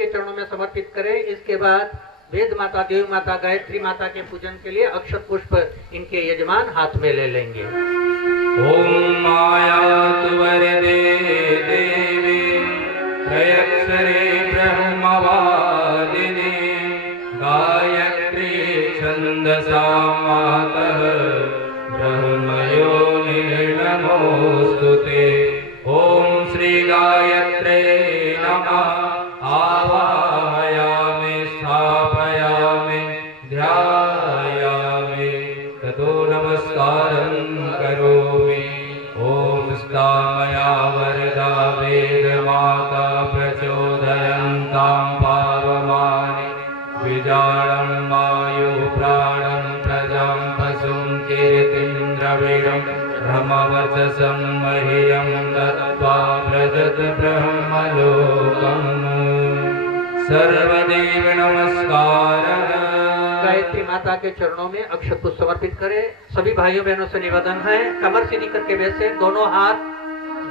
के चरणों में समर्पित करें। इसके बाद वेद माता, देवी माता, गायत्री माता के पूजन के लिए अक्षत पुष्प इनके यजमान हाथ में ले लेंगे। ओम मायातु वरदे देवी त्रयक्षरे ब्रह्मवादिनी गायत्री छन्दसा मातः ब्रह्मयोनिर् नमोस्तुते। ओम श्री गायत्रे नमः। आवाहयामि स्थापयामि ध्यायामि ततो नमस्कारं करोमि। ओम स्तामया वरदा वेदमाता प्रचोदयन्तां पावमानि विजानं वायु प्राणं प्रजां पशुं कीर्तिं द्रविडं ब्रह्मवचसं मह्यं दत्त्वा व्रजत ब्रह्मलोकम्। सर्वदेव नमस्कारः। गायत्री माता के चरणों में अक्षत पुष्प समर्पित करें। सभी भाइयों बहनों से निवेदन है, कमर सीधी करके वैसे दोनों हाथ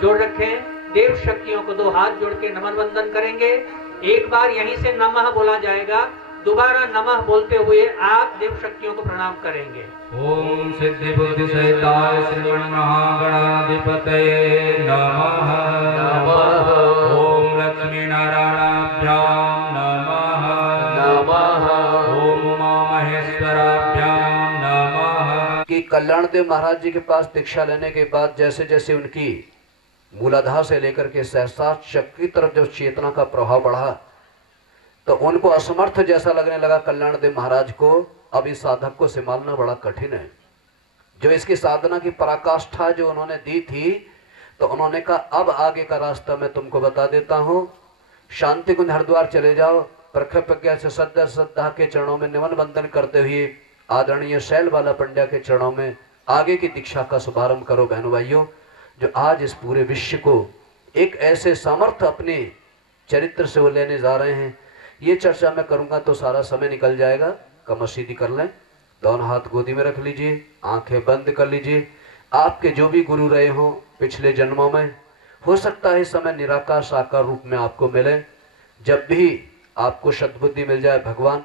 जोड़ रखें। देव शक्तियों को दो हाथ जोड़ के नमन वंदन करेंगे। एक बार यहीं से नमः बोला जाएगा, दोबारा नमः बोलते हुए आप देव शक्तियों को प्रणाम करेंगे। ओम सिद्धि बुद्धि सहिताय श्रीमन्महागणाधिपतये नमः। नमः। ओम लक्ष्मी नारायणाभ्यां नमः। नमः। ओम उमा महेश्वराभ्यां नमः। कि कल्याण देव महाराज जी के पास दीक्षा लेने के बाद जैसे जैसे उनकी मूलाधार से लेकर के सहस्त्रार चक्र की तरफ जब चेतना का प्रभाव बढ़ा तो उनको असमर्थ जैसा लगने लगा कल्याण देव महाराज को। अब इस साधक को संभालना बड़ा कठिन है। जो इसकी साधना की पराकाष्ठा जो उन्होंने दी थी, तो उन्होंने कहा अब आगे का रास्ता मैं तुमको बता देता हूँ। शांति कुंज हरिद्वार चले जाओ, प्रखर प्रज्ञा से श्रद्धा के चरणों में निमन वंदन करते हुए आदरणीय शैल वाला पंड्या के चरणों में आगे की दीक्षा का शुभारंभ करो। बहनों भाइयों, जो आज इस पूरे विश्व को एक ऐसे सामर्थ्य अपने चरित्र से वो लेने जा रहे हैं, ये चर्चा मैं करूंगा तो सारा समय निकल जाएगा। कमर सीधी कर लें, दोनों हाथ गोदी में रख लीजिए, आंखें बंद कर लीजिए। आपके जो भी गुरु रहे हों पिछले जन्मों में, हो सकता है इस समय निराकार साकार रूप में आपको मिले। जब भी आपको सद्बुद्धि मिल जाए, भगवान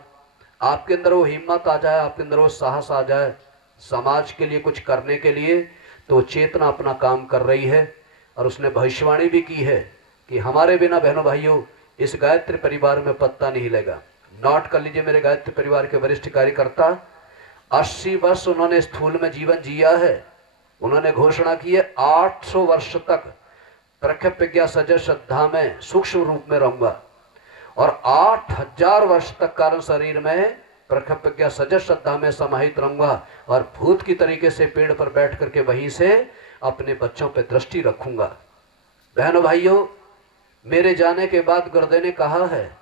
आपके अंदर वो हिम्मत आ जाए, आपके अंदर वो साहस आ जाए समाज के लिए कुछ करने के लिए, तो चेतना अपना काम कर रही है। और उसने भविष्यवाणी भी की है कि हमारे बिना बहनों भाइयों इस गायत्री परिवार में पत्ता नहीं हिलेगा। नोट कर लीजिए, मेरे गायत्री परिवार के वरिष्ठ कार्यकर्ता 80 वर्ष उन्होंने स्थूल में जीवन जिया है। उन्होंने घोषणा की है 800 वर्ष तक प्रखर प्रज्ञा सजग श्रद्धा में सूक्ष्म रूप में रहूंगा और 8000 वर्ष तक कारण शरीर में प्रखर प्रज्ञा सजग श्रद्धा में समाहित रहूंगा और भूत की तरीके से पेड़ पर बैठ करके वहीं से अपने बच्चों पर दृष्टि रखूंगा। बहनों भाइयों, मेरे जाने के बाद गुरुदेव ने कहा है,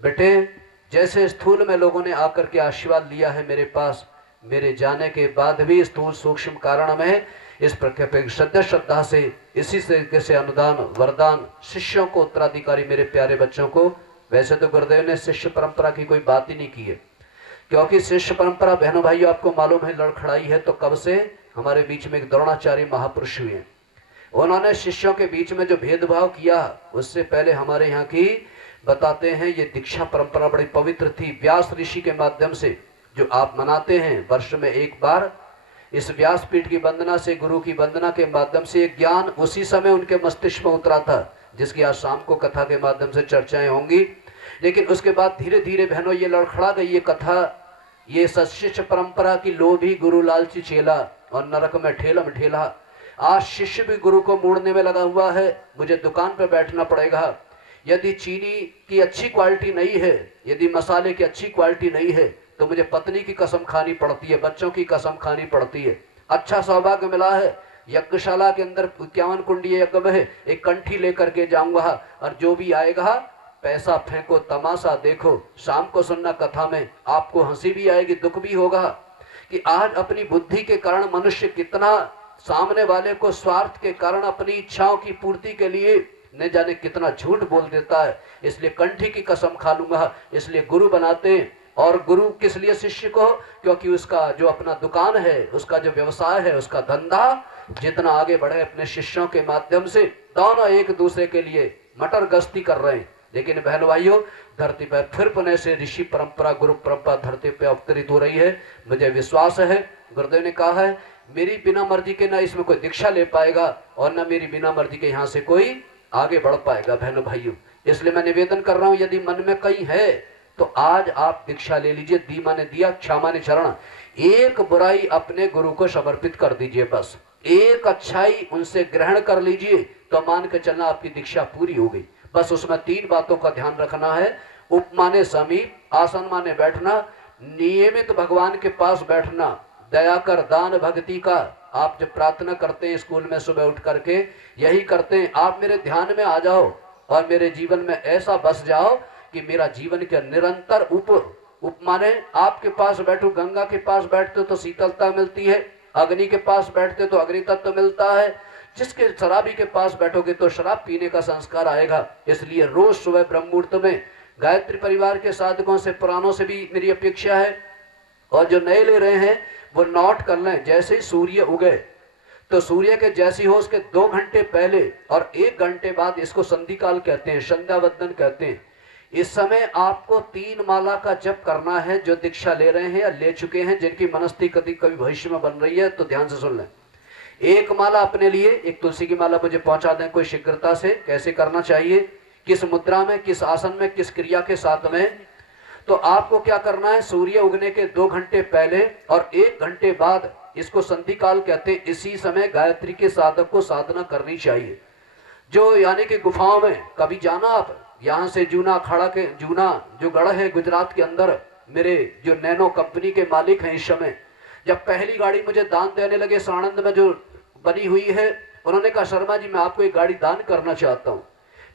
बेटे जैसे स्थूल में लोगों ने आकर के आशीर्वाद लिया है मेरे पास, मेरे जाने के बाद भी स्थूल सूक्ष्म कारण में इस प्रकार श्रद्धा से इसी तरीके से अनुदान वरदान शिष्यों को उत्तराधिकारी मेरे प्यारे बच्चों को। वैसे तो गुरुदेव ने शिष्य परंपरा की कोई बात ही नहीं की है, क्योंकि शिष्य परंपरा बहनों भाइयों आपको मालूम है लड़खड़ाई है। तो कब से हमारे बीच में एक द्रोणाचार्य महापुरुष हुए, उन्होंने शिष्यों के बीच में जो भेदभाव किया, उससे पहले हमारे यहाँ की बताते हैं ये दीक्षा परंपरा बड़ी पवित्र थी। व्यास ऋषि के माध्यम से जो आप मनाते हैं वर्ष में एक बार, इस व्यासपीठ की वंदना से, गुरु की वंदना के माध्यम से ज्ञान उसी समय उनके मस्तिष्क में उतरा था, जिसकी आज शाम को कथा के माध्यम से चर्चाएं होंगी। लेकिन उसके बाद धीरे धीरे बहनों ये लड़खड़ा गई ये कथा, ये शिष्य परंपरा की लोभी गुरु लालची चेला और नरक में ठेला। आज शिष्य भी गुरु को मोड़ने में लगा हुआ है, मुझे दुकान पर बैठना पड़ेगा। यदि चीनी की अच्छी क्वालिटी नहीं है, यदि मसाले की अच्छी क्वालिटी नहीं है, तो मुझे पत्नी की कसम खानी पड़ती है, बच्चों की कसम खानी पड़ती है। अच्छा सौभाग्य मिला है, यज्ञशाला के अंदर 51 कुंडी यज्ञ में एक कंठी लेकर के जाऊंगा और जो भी आएगा पैसा फेंको, तमाशा देखो। शाम को सुनना कथा में, आपको हंसी भी आएगी, दुख भी होगा कि आज अपनी बुद्धि के कारण मनुष्य कितना सामने वाले को स्वार्थ के कारण अपनी इच्छाओं की पूर्ति के लिए न जाने कितना झूठ बोल देता है। इसलिए कंठी की कसम खा लूंगा। इसलिए गुरु बनाते हैं, और गुरु किस लिए शिष्य को, क्योंकि उसका जो अपना दुकान है, उसका जो व्यवसाय है, उसका धंधा जितना आगे बढ़े अपने शिष्यों के माध्यम से, दोनों एक दूसरे के लिए मटर गश्ती कर रहे हैं। लेकिन बहनों भाइयों, धरती पर फिर पुनः से ऋषि परंपरा, गुरु परंपरा धरती पे अवतरित हो रही है। मुझे विश्वास है, गुरुदेव ने कहा है, मेरी बिना मर्जी के ना इसमें कोई दीक्षा ले पाएगा और ना मेरी बिना मर्जी के यहाँ से कोई आगे बढ़ पाएगा। बहनों भाइयों, इसलिए मैं निवेदन कर रहा हूँ, यदि मन में कहीं है तो आज आप दीक्षा ले लीजिए। दी माने दिया, क्षमा माने चरण। एक बुराई अपने गुरु को समर्पित कर दीजिए, बस एक अच्छाई उनसे ग्रहण कर लीजिए, तो मान के चलना आपकी दीक्षा पूरी हो गई। बस उसमें 3 बातों का ध्यान रखना है। उप माने समीप, आसन माने बैठना, नियमित भगवान के पास बैठना, दया कर दान भक्ति का। आप जब प्रार्थना करते हैं स्कूल में सुबह उठ करके, यही करते हैं, आप मेरे ध्यान में आ जाओ और मेरे जीवन में ऐसा बस जाओ कि मेरा जीवन के निरंतर उप माने आपके पास बैठो। गंगा के पास बैठते तो शीतलता मिलती है, अग्नि के पास बैठते तो अग्नि तत्व मिलता है, जिसके शराबी के पास बैठोगे तो शराब पीने का संस्कार आएगा। इसलिए रोज सुबह ब्रह्म मुहूर्त में गायत्री परिवार के साधकों से, पुरानों से भी मेरी अपेक्षा है, और जो नए ले रहे हैं वो नोट कर लें। जैसे ही सूर्य उगे तो सूर्य के जैसी हो उसके 2 घंटे पहले और 1 घंटे बाद, इसको संधि काल कहते हैं, संध्या वंदन कहते हैं। इस समय आपको 3 माला का जप करना है। जो दीक्षा ले रहे हैं या ले चुके हैं, जिनकी मनस्थिति कभी कभी भविष्य में बन रही है तो ध्यान से सुन लें। 1 माला अपने लिए, एक तुलसी की माला मुझे पहुंचा दें कोई शीघ्रता से। कैसे करना चाहिए, किस मुद्रा में, किस आसन में, किस क्रिया के साथ में। तो आपको क्या करना है, सूर्य उगने के 2 घंटे पहले और 1 घंटे बाद, इसको संधि काल कहते हैं, इसी समय गायत्री के साधक को साधना करनी चाहिए। जो यानी कि गुफाओं में कभी जाना आप, यहाँ से जूना अखाड़ा के, जूना जो गढ़ है गुजरात के अंदर, मेरे जो नैनो कंपनी के मालिक हैं इस समय, जब पहली गाड़ी मुझे दान देने लगे साणंद में जो बनी हुई है, उन्होंने कहा शर्मा जी मैं आपको एक गाड़ी दान करना चाहता हूँ।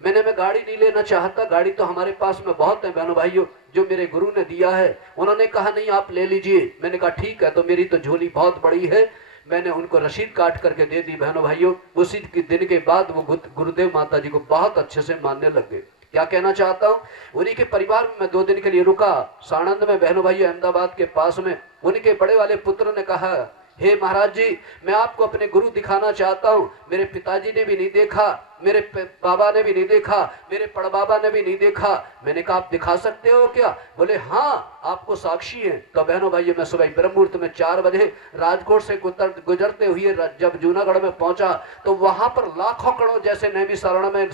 मैं गाड़ी नहीं लेना चाहता, गाड़ी तो हमारे पास में बहुत है बहनों भाइयों, जो मेरे गुरु ने दिया है। उन्होंने कहा नहीं आप ले लीजिए। मैंने कहा ठीक है। तो मेरी तो झोली बहुत बड़ी है, मैंने उनको रसीद काट करके दे दी। बहनों भाइयों, उसी दिन के बाद वो गुरुदेव माता जी को बहुत अच्छे से मानने लग गए। क्या कहना चाहता हूँ, उन्हीं के परिवार में मैं 2 दिन के लिए रुका साणंद में, बहनों भाइयों अहमदाबाद के पास में। उनके बड़े वाले पुत्र ने कहा, हे महाराज जी मैं आपको अपने गुरु दिखाना चाहता हूँ। मेरे पिताजी ने भी नहीं देखा, मेरे बाबा ने भी नहीं देखा, मेरे पड़बाबा ने भी नहीं देखा। मैंने कहा आप दिखा सकते हो क्या? बोले हाँ आपको साक्षी है। तो बहनों भाइयों मैं सुबह ब्रह्म मुहूर्त में 4 बजे राजकोट से गुजरते हुए जब जूनागढ़ में पहुंचा, तो वहां पर लाखों करोड़ जैसे नैमिषारण्य में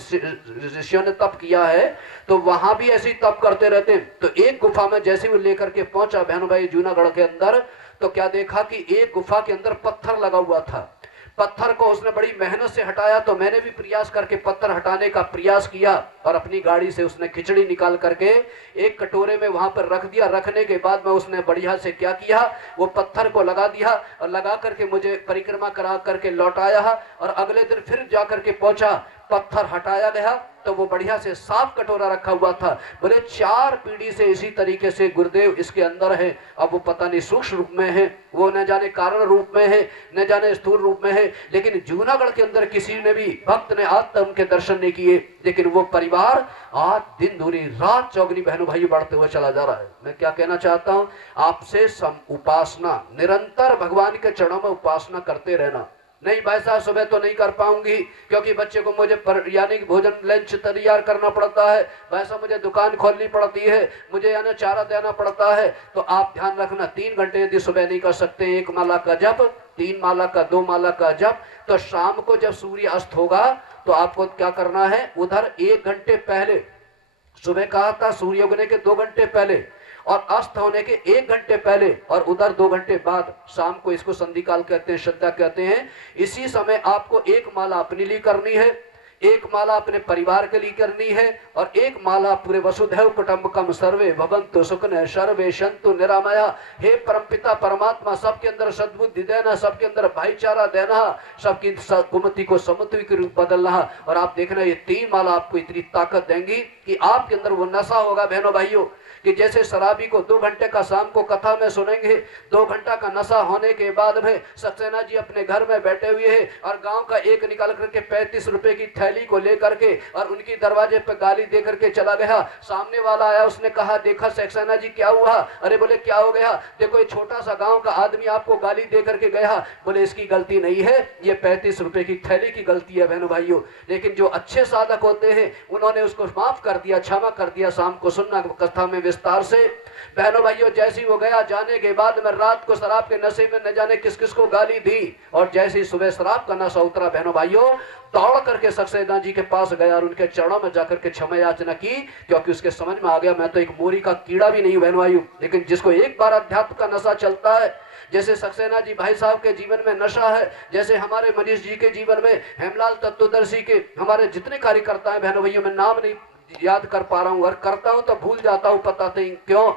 ऋषियों ने तप किया है, तो वहां भी ऐसे ही तप करते रहते। तो एक गुफा में जैसे वो लेकर के पहुंचा बहनों भाई जूनागढ़ के अंदर, तो क्या देखा कि एक गुफा के अंदर पत्थर लगा हुआ था। पत्थर को उसने बड़ी मेहनत से हटाया। तो मैंने भी प्रयास करके पत्थर हटाने का प्रयास किया, और अपनी गाड़ी से उसने खिचड़ी निकाल करके एक कटोरे में वहां पर रख दिया। रखने के बाद में उसने बढ़िया से क्या किया, वो पत्थर को लगा दिया और लगा करके मुझे परिक्रमा करा करके लौटाया। और अगले दिन फिर जा करके पहुंचा, पत्थर हटाया गया तो वो बढ़िया से साफ कटोरा रखा हुआ था। बोले 4 पीढ़ी से इसी तरीके से गुरुदेव इसके अंदर है। अब वो पता नहीं सूक्ष्म रूप में है, वो न जाने कारण रूप में है, न जाने स्थूल रूप में है, लेकिन जूनागढ़ के अंदर किसी ने भी भक्त ने आज तक उनके दर्शन नहीं किए। लेकिन वो परिवार आज दिन दूनी रात चौगनी बहनों भाई बढ़ते हुए चला जा रहा है। मैं क्या कहना चाहता हूँ, आपसे उपासना निरंतर भगवान के चरणों में उपासना करते रहना। नहीं भाई साहब सुबह तो नहीं कर पाऊंगी क्योंकि बच्चे को मुझे यानी कि भोजन लंच तैयार करना पड़ता है, वैसा मुझे दुकान खोलनी पड़ती है, मुझे यानी चारा देना पड़ता है। तो आप ध्यान रखना 3 घंटे यदि सुबह नहीं कर सकते 1 माला का जप, 3 माला का 2 माला का जप, तो शाम को जब सूर्य अस्त होगा तो आपको क्या करना है, उधर 1 घंटे पहले, सुबह कहा था सूर्य उगने के 2 घंटे पहले और अस्त होने के 1 घंटे पहले, और उधर 2 घंटे बाद शाम को, इसको संधि काल कहते हैं, श्रद्धा कहते हैं। इसी समय आपको 1 माला अपने लिए करनी है, 1 माला अपने परिवार के लिए करनी है, और 1 माला पूरे वसुधैव कुटुंबकम सर्वे भवन्तु सुखिनः सर्वे सन्तु निरामया। हे परमपिता परमात्मा, सबके अंदर सद्बुद्धि देना, सबके अंदर भाईचारा देना, सबकी कुमति को समत्व के रूप बदलना। और आप देखना ये 3 माला आपको इतनी ताकत देंगी कि आपके अंदर वो नशा होगा बहनों भाइयों कि जैसे शराबी को 2 घंटे का शाम को कथा में सुनेंगे, 2 घंटा का नशा होने के बाद में सक्सेना जी अपने घर में बैठे हुए हैं और गांव का एक निकल करके 35 रुपए की थैली को लेकर के और उनकी दरवाजे पे गाली दे करके चला गया। सामने वाला आया, उसने कहा देखा सक्सेना जी क्या हुआ? अरे बोले क्या हो गया? देखो ये छोटा सा गांव का आदमी आपको गाली दे करके गया। बोले इसकी गलती नहीं है, ये 35 रुपए की थैली की गलती है बहनों भाइयों। लेकिन जो अच्छे साधक होते हैं उन्होंने उसको माफ कर दिया, क्षमा कर दिया। शाम को सुनना कथा में विस्तार से बहनों भाइयों। जैसे वो गया, जाने के बाद में रात को शराब के नशे में न जाने किस किस को गाली दी, और जैसे ही सुबह शराब का नशा उतरा बहनों भाइयों, दौड़ करके सक्सेना जी के पास गया और उनके चरणों में जाकर के क्षमा याचना की, क्योंकि उसके समझ में आ गया मैं तो एक मोरी का कीड़ा भी नहीं हूं बहनों भाइयों। लेकिन जिसको एक बार अध्यात्म का नशा चलता है, जैसे सक्सेना जी भाई साहब के जीवन में नशा है, जैसे हमारे मनीष जी के जीवन में, हेमलाल तत्वदर्शी के, हमारे जितने कार्यकर्ता हैं बहनों भाइयों, मैं नाम नहीं याद कर पा रहा हूं और करता हूं तो भूल जाता हूं, पता नहीं क्यों।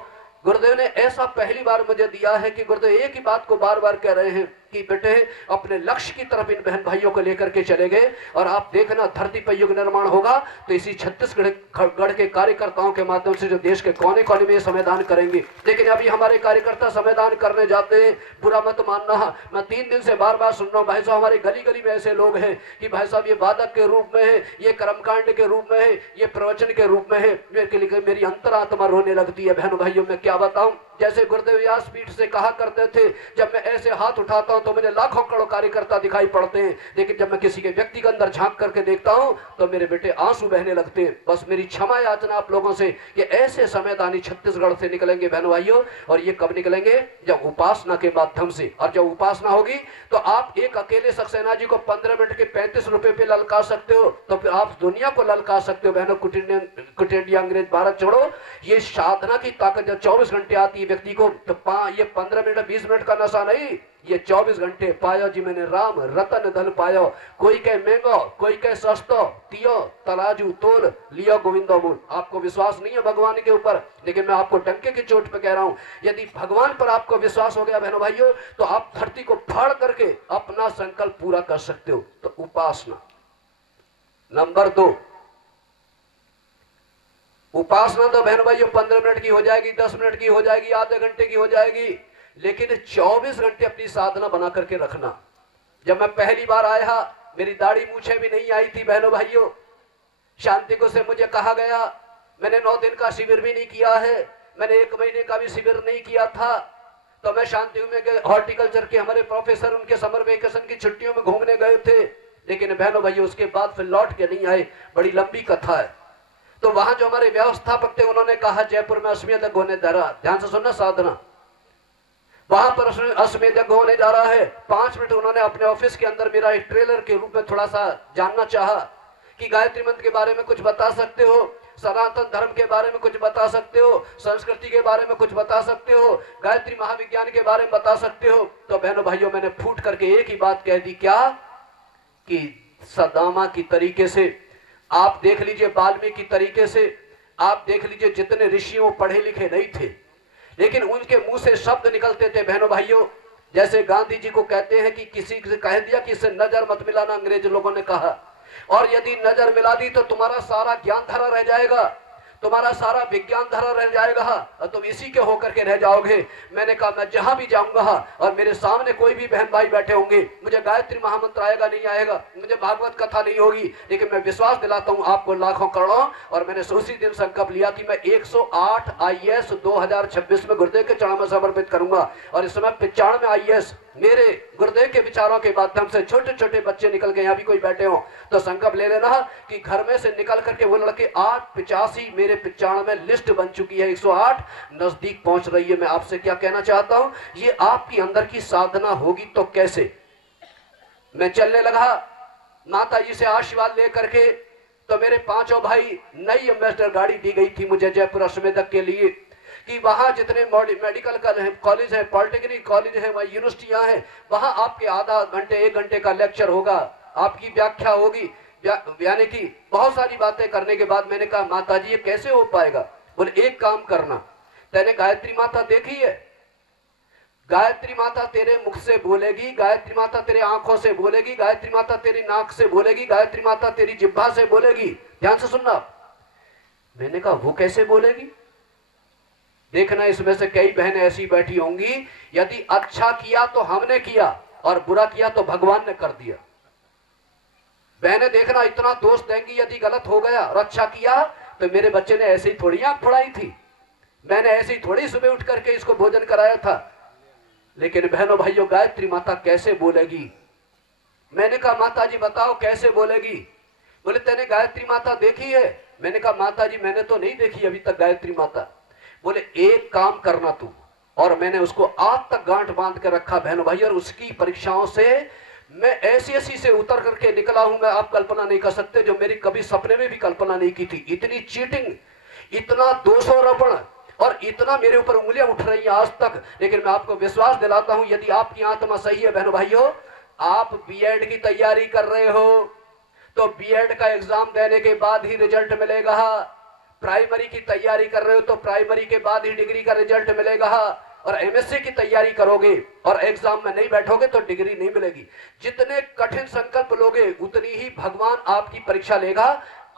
गुरुदेव ने ऐसा पहली बार मुझे दिया है कि गुरुदेव एक ही बात को बार बार कह रहे हैं कि बेटे अपने लक्ष्य की तरफ इन बहन भाइयों को लेकर के चले गए, और आप देखना धरती पर युग निर्माण होगा तो इसी छत्तीसगढ़ के कार्यकर्ताओं के माध्यम से जो देश के कोने कोने में संविधान करेंगे। लेकिन अभी हमारे कार्यकर्ता संविधान करने जाते हैं, बुरा मत मानना। मैं 3 दिन से बार बार सुन रहा हूँ भाई साहब हमारे गली गली में ऐसे लोग हैं कि भाई साहब ये वादक के रूप में है, ये कर्मकांड के रूप में है, ये प्रवचन के रूप में है। मेरी अंतरात्मा रोने लगती है बहनों भाइयों। मैं क्या बताऊं, जैसे गुरुदेव व्यासपीठ से कहा करते थे, जब मैं ऐसे हाथ उठाता हूं तो मुझे लाखों करोड़ों कार्यकर्ता दिखाई पड़ते हैं, लेकिन जब मैं किसी के व्यक्ति के अंदर झांक करके देखता हूं तो मेरे बेटे आंसू बहने लगते हैं। बस मेरी क्षमा याचना आप लोगों से कि ऐसे संवैधानिक छत्तीसगढ़ से निकलेंगे बहनों भाइयों। और ये कब निकलेंगे? जब उपासना के माध्यम से। और जब उपासना होगी तो आप एक अकेले सक्सेना जी को 15 मिनट के 35 रुपए पे ललका सकते हो, तो फिर आप दुनिया को ललका सकते हो बहनों। क्विट इंडिया अंग्रेज भारत छोड़ो, ये साधना की ताकत जब 24 घंटे आती है व्यक्ति को, तो ये 15 मिनट 20 मिनट का नशा नहीं, ये 24 घंटे पाया जी मैंने राम रतन धन पायो। कोई कहे महंगो, कोई कहे सस्तो, तियो तराजू तोल लियो गोविंदो मूल। आपको विश्वास नहीं है भगवान के ऊपर, लेकिन मैं आपको डंके की चोट पे कह रहा हूं, यदि भगवान पर आपको विश्वास हो गया बहनों भाइयों, तो आप धरती को फाड़ करके अपना संकल्प पूरा कर सकते हो। तो उपासना। नंबर 2, उपासना तो बहन भाइयों 15 मिनट की हो जाएगी, 10 मिनट की हो जाएगी, आधे घंटे की हो जाएगी, लेकिन 24 घंटे अपनी साधना बना करके रखना। जब मैं पहली बार आया, मेरी दाढ़ी मूछें भी नहीं आई थी बहनों भाइयों। शांति को से मुझे कहा गया, मैंने 9 दिन का शिविर भी नहीं किया है, मैंने 1 महीने का भी शिविर नहीं किया था। तो मैं शांति में गए, हॉर्टिकल्चर के हमारे प्रोफेसर उनके समर वेकेशन की छुट्टियों में घूमने गए थे, लेकिन बहनों भाइयों उसके बाद फिर लौट के नहीं आए। बड़ी लंबी कथा है। तो वहां जो हमारे व्यवस्थापक थे उन्होंने कहा जयपुर में अश्वमेध यज्ञ होने जा रहा, ध्यान से सुनना साधना, वहां पर अश्वमेध यज्ञ होने जा रहा है। 5 मिनट उन्होंने अपने ऑफिस के अंदर मेरा एक ट्रेलर के रूप में थोड़ा सा जानना चाहा कि गायत्री मंत्र के बारे में कुछ बता सकते हो, सनातन धर्म के बारे में कुछ बता सकते हो, संस्कृति के बारे में कुछ बता सकते हो, गायत्री महाविज्ञान के बारे में बता सकते हो। तो बहनों भाइयों मैंने फूट करके एक ही बात कह दी, क्या कि सदामा की तरीके से आप देख लीजिए, वाल्मीकि तरीके से आप देख लीजिए, जितने ऋषियों पढ़े लिखे नहीं थे, लेकिन उनके मुंह से शब्द निकलते थे बहनों भाइयों। जैसे गांधी जी को कहते हैं कि किसी से कह दिया कि इससे नजर मत मिलाना, अंग्रेज लोगों ने कहा, और यदि नजर मिला दी तो तुम्हारा सारा ज्ञान धरा रह जाएगा, तुम्हारा सारा विज्ञान धरा रह जाएगा और तुम इसी के होकर के रह जाओगे। मैंने कहा मैं जहां भी जाऊंगा और मेरे सामने कोई भी बहन भाई बैठे होंगे, मुझे गायत्री महामंत्र आएगा नहीं आएगा, मुझे भागवत कथा नहीं होगी, लेकिन मैं विश्वास दिलाता हूं आपको लाखों करोड़ों। और मैंने उसी दिन संकल्प लिया कि मैं 108 IAS 2026 में गुरुदेव के चरणों में समर्पित करूंगा। और इस समय 95 IAS मेरे गुरुदेव के विचारों के माध्यम से छोटे छोटे बच्चे निकल के यहाँ भी कोई बैठे हो तो संकल्प ले लेना कि घर में से निकल करके वो लड़के 885 मेरे 95 लिस्ट बन चुकी है, 108 नजदीक पहुंच रही है। मैं आपसे क्या कहना चाहता हूं, ये आपकी अंदर की साधना होगी तो कैसे। मैं चलने लगा माता जी से आशीर्वाद लेकर के, तो मेरे 5 भाई नई एम्बेसडर गाड़ी दी गई थी मुझे जयपुर अश्वमेध के लिए, कि वहां जितने मेडिकल कॉलेज है, पॉलिटेक्निक कॉलेज है, वहां यूनिवर्सिटियां हैं, वहां आपके आधा घंटे 1 घंटे का लेक्चर होगा, आपकी व्याख्या होगी, यानी कि बहुत सारी बातें करने के बाद मैंने कहा माता जी ये कैसे हो पाएगा। बोले एक काम करना, तेने गायत्री माता देखी है, गायत्री माता तेरे मुख से बोलेगी, गायत्री माता तेरे आंखों से बोलेगी, गायत्री माता तेरी नाक से बोलेगी, गायत्री माता तेरी जिह्वा से बोलेगी। ध्यान से सुनना। मैंने कहा वो कैसे बोलेगी। देखना इसमें से कई बहनें ऐसी बैठी होंगी, यदि अच्छा किया तो हमने किया और बुरा किया तो भगवान ने कर दिया। बहनें देखना इतना दोष देंगी यदि गलत हो गया, और अच्छा किया तो मेरे बच्चे ने ऐसे ही थोड़ी आंख फुड़ाई थी, मैंने ऐसे ही थोड़ी सुबह उठ करके इसको भोजन कराया था। लेकिन बहनों भाइयों, गायत्री माता कैसे बोलेगी? मैंने कहा माता जी बताओ कैसे बोलेगी? बोले तेने गायत्री माता देखी है? मैंने कहा माता जी मैंने तो नहीं देखी अभी तक गायत्री माता। बोले एक काम करना तू, और मैंने उसको आज तक गांठ बांध कर रखा बहनों भाई, और उसकी परीक्षाओं से मैं ऐसी ऐसी से उतर करके निकला हूं, मैं आप कल्पना नहीं कर सकते, जो मेरी कभी सपने में भी कल्पना नहीं की थी। इतनी चीटिंग, इतना दोषारोपण और इतना मेरे ऊपर उंगलियां उठ रही हैं आज तक। लेकिन मैं आपको विश्वास दिलाता हूं, यदि आपकी आत्मा सही है बहनों भाइयों, आप बीएड की तैयारी कर रहे हो तो बीएड का एग्जाम देने के बाद ही रिजल्ट मिलेगा। प्राइमरी की तैयारी कर रहे हो तो प्राइमरी के बाद ही डिग्री का रिजल्ट मिलेगा। और एमएससी की तैयारी करोगे और एग्जाम में नहीं बैठोगे तो डिग्री नहीं मिलेगी। जितने कठिन संकल्प लोगे उतनी ही भगवान आपकी परीक्षा लेगा।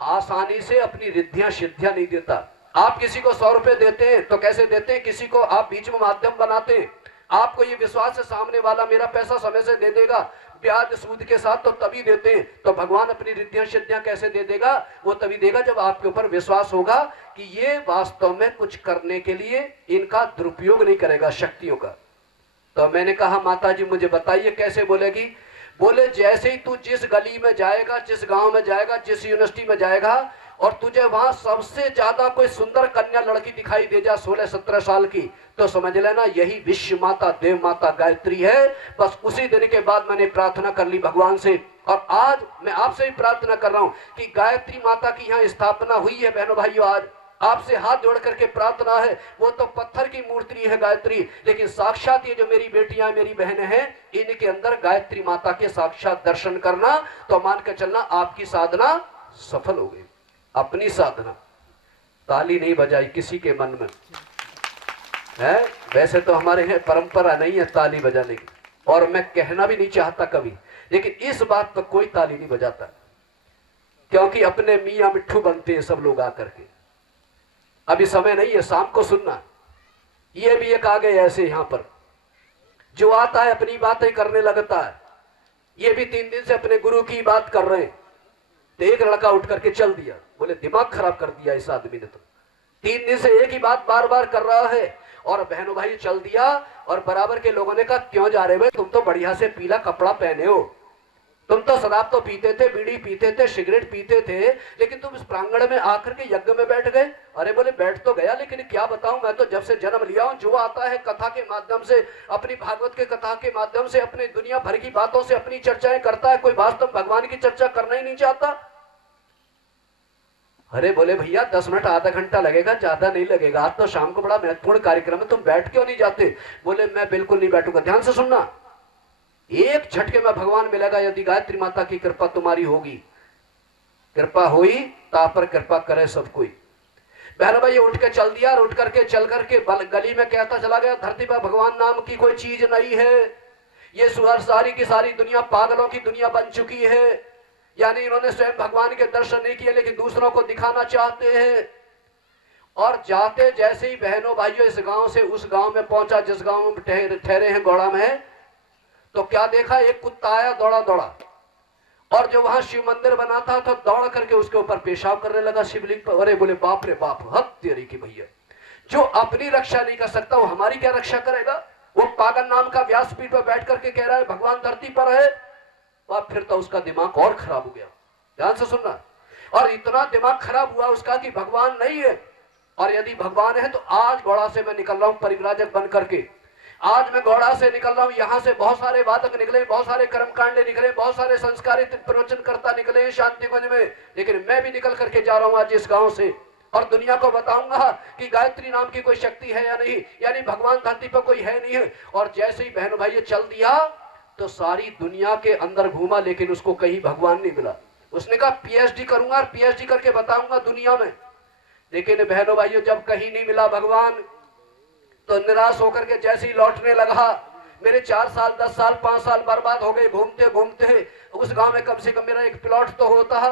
आसानी से अपनी रिद्धियां सिद्धियां नहीं देता। आप किसी को 100 रुपए देते हैं तो कैसे देते हैं? किसी को आप बीच में माध्यम बनाते हैं, आपको ये विश्वास है सामने वाला मेरा पैसा समय से दे देगा, ब्याज सूद के साथ, तो तभी देते हैं। तो भगवान अपनी रिद्धियां सिद्धियां कैसे दे देगा? वो तभी देगा जब आपके ऊपर विश्वास होगा कि ये वास्तव में कुछ करने के लिए इनका दुरुपयोग नहीं करेगा शक्तियों का। तो मैंने कहा माता जी मुझे बताइए कैसे बोलेगी? बोले जैसे ही तू जिस गली में जाएगा, जिस गांव में जाएगा, जिस यूनिवर्सिटी में जाएगा और तुझे वहां सबसे ज्यादा कोई सुंदर कन्या लड़की दिखाई दे जा 16-17 साल की, तो समझ लेना यही विश्व माता देव माता गायत्री है। बस उसी दिन के बाद मैंने प्रार्थना कर ली भगवान से, और आज मैं आपसे भी प्रार्थना कर रहा हूं कि गायत्री माता की यहाँ स्थापना हुई है बहनों भाइयों, आज आपसे हाथ जोड़ करके प्रार्थना है। वो तो पत्थर की मूर्ति है गायत्री, लेकिन साक्षात ये जो मेरी बेटियां मेरी बहनें हैं, इनके अंदर गायत्री माता के साक्षात दर्शन करना, तो मान कर चलना आपकी साधना सफल हो गई। अपनी साधना, ताली नहीं बजाई किसी के मन में है। वैसे तो हमारे यहाँ परंपरा नहीं है ताली बजाने की, और मैं कहना भी नहीं चाहता कभी, लेकिन इस बात पर कोई ताली नहीं बजाता, क्योंकि अपने मियाँ मिट्ठू बनते हैं सब लोग आकर के। अभी समय नहीं है शाम को सुनना, ये भी एक आ गए ऐसे यहाँ पर जो आता है अपनी बातें करने लगता है। ये भी 3 दिन से अपने गुरु की बात कर रहे हैं, तो एक लड़का उठ करके चल दिया। बोले दिमाग खराब कर दिया इस आदमी ने, तो 3 दिन से एक ही बात बार बार कर रहा है। और बहनों भाई चल दिया, और बराबर के लोगों ने कहा क्यों जा रहे भाई, तुम तो बढ़िया से पीला कपड़ा पहने हो, तुम तो शराब तो पीते थे, बीड़ी पीते थे, सिगरेट पीते थे, लेकिन तुम इस प्रांगण में आकर के यज्ञ में बैठ गए। अरे बोले बैठ तो गया, लेकिन क्या बताऊं, मैं तो जब से जन्म लिया हूं, जो आता है कथा के माध्यम से, अपनी भागवत के कथा के माध्यम से, अपने दुनिया भर की बातों से अपनी चर्चाएं करता है, कोई वास्तव भगवान की चर्चा करना ही नहीं चाहता। अरे बोले भैया 10 मिनट आधा घंटा लगेगा, ज्यादा नहीं लगेगा, आज तो शाम को बड़ा महत्वपूर्ण कार्यक्रम है, तुम बैठ क्यों नहीं जाते? बोले मैं बिल्कुल नहीं बैठूंगा। ध्यान से सुनना, एक झटके में भगवान मिलेगा यदि गायत्री माता की कृपा तुम्हारी होगी। कृपा हुई ता पर कृपा करे सब कोई। बहन भाई उठ के चल दिया, और उठ करके चल करके गली में कहता चला गया, धरती पर भगवान नाम की कोई चीज नहीं है, ये सारी की सारी दुनिया पागलों की दुनिया बन चुकी है। यानी इन्होंने स्वयं भगवान के दर्शन नहीं किए, लेकिन दूसरों को दिखाना चाहते हैं। और जाते जैसे ही बहनों भाइयों इस गांव से उस गांव में पहुंचा, जिस गांव में ठहरे हैं गौड़ा में, तो क्या देखा, एक कुत्ता आया दौड़ा दौड़ा, और जो वहां शिव मंदिर बना था तो दौड़ करके उसके ऊपर पेशाब करने लगा शिवलिंग पर। अरे बोले बाप रे बाप, हद तेरी की भैया, जो अपनी रक्षा नहीं कर सकता वो हमारी क्या रक्षा करेगा? वो पागल नाम का व्यासपीठ पर बैठ करके कह रहा है भगवान धरती पर है, और फिर तो उसका दिमाग और खराब हो गया। ध्यान से सुनना, और इतना दिमाग खराब हुआ उसका कि भगवान नहीं है, और यदि भगवान है तो आज गौड़ा से मैं निकल रहा हूं परिव्राजक बन करके। आज मैं गौड़ा से निकल रहा हूं, यहां से बहुत सारे वादक निकले, बहुत सारे कर्मकांडे निकले, बहुत सारे संस्कारित प्रवचनकर्ता निकले शांति कुंज में, लेकिन मैं भी निकल करके जा रहा हूं आज इस गांव से, और दुनिया को बताऊंगा कि गायत्री नाम की कोई शक्ति है या नहीं, यानी भगवान धरती पर कोई है नहीं है। और जैसे ही बहनों भाई चल दिया तो सारी दुनिया के अंदर घूमा, लेकिन उसको कहीं भगवान नहीं मिला। उसने कहा पीएचडी करूंगा और पीएचडी करके बताऊंगा दुनिया में, लेकिन बहनों भाइयों जब कहीं नहीं मिला भगवान तो निराश होकर के जैसे ही लौटने लगा, मेरे 4 साल 10 साल 5 साल बर्बाद हो गए घूमते घूमते। उस गांव में कम से कम मेरा एक प्लॉट तो होता है,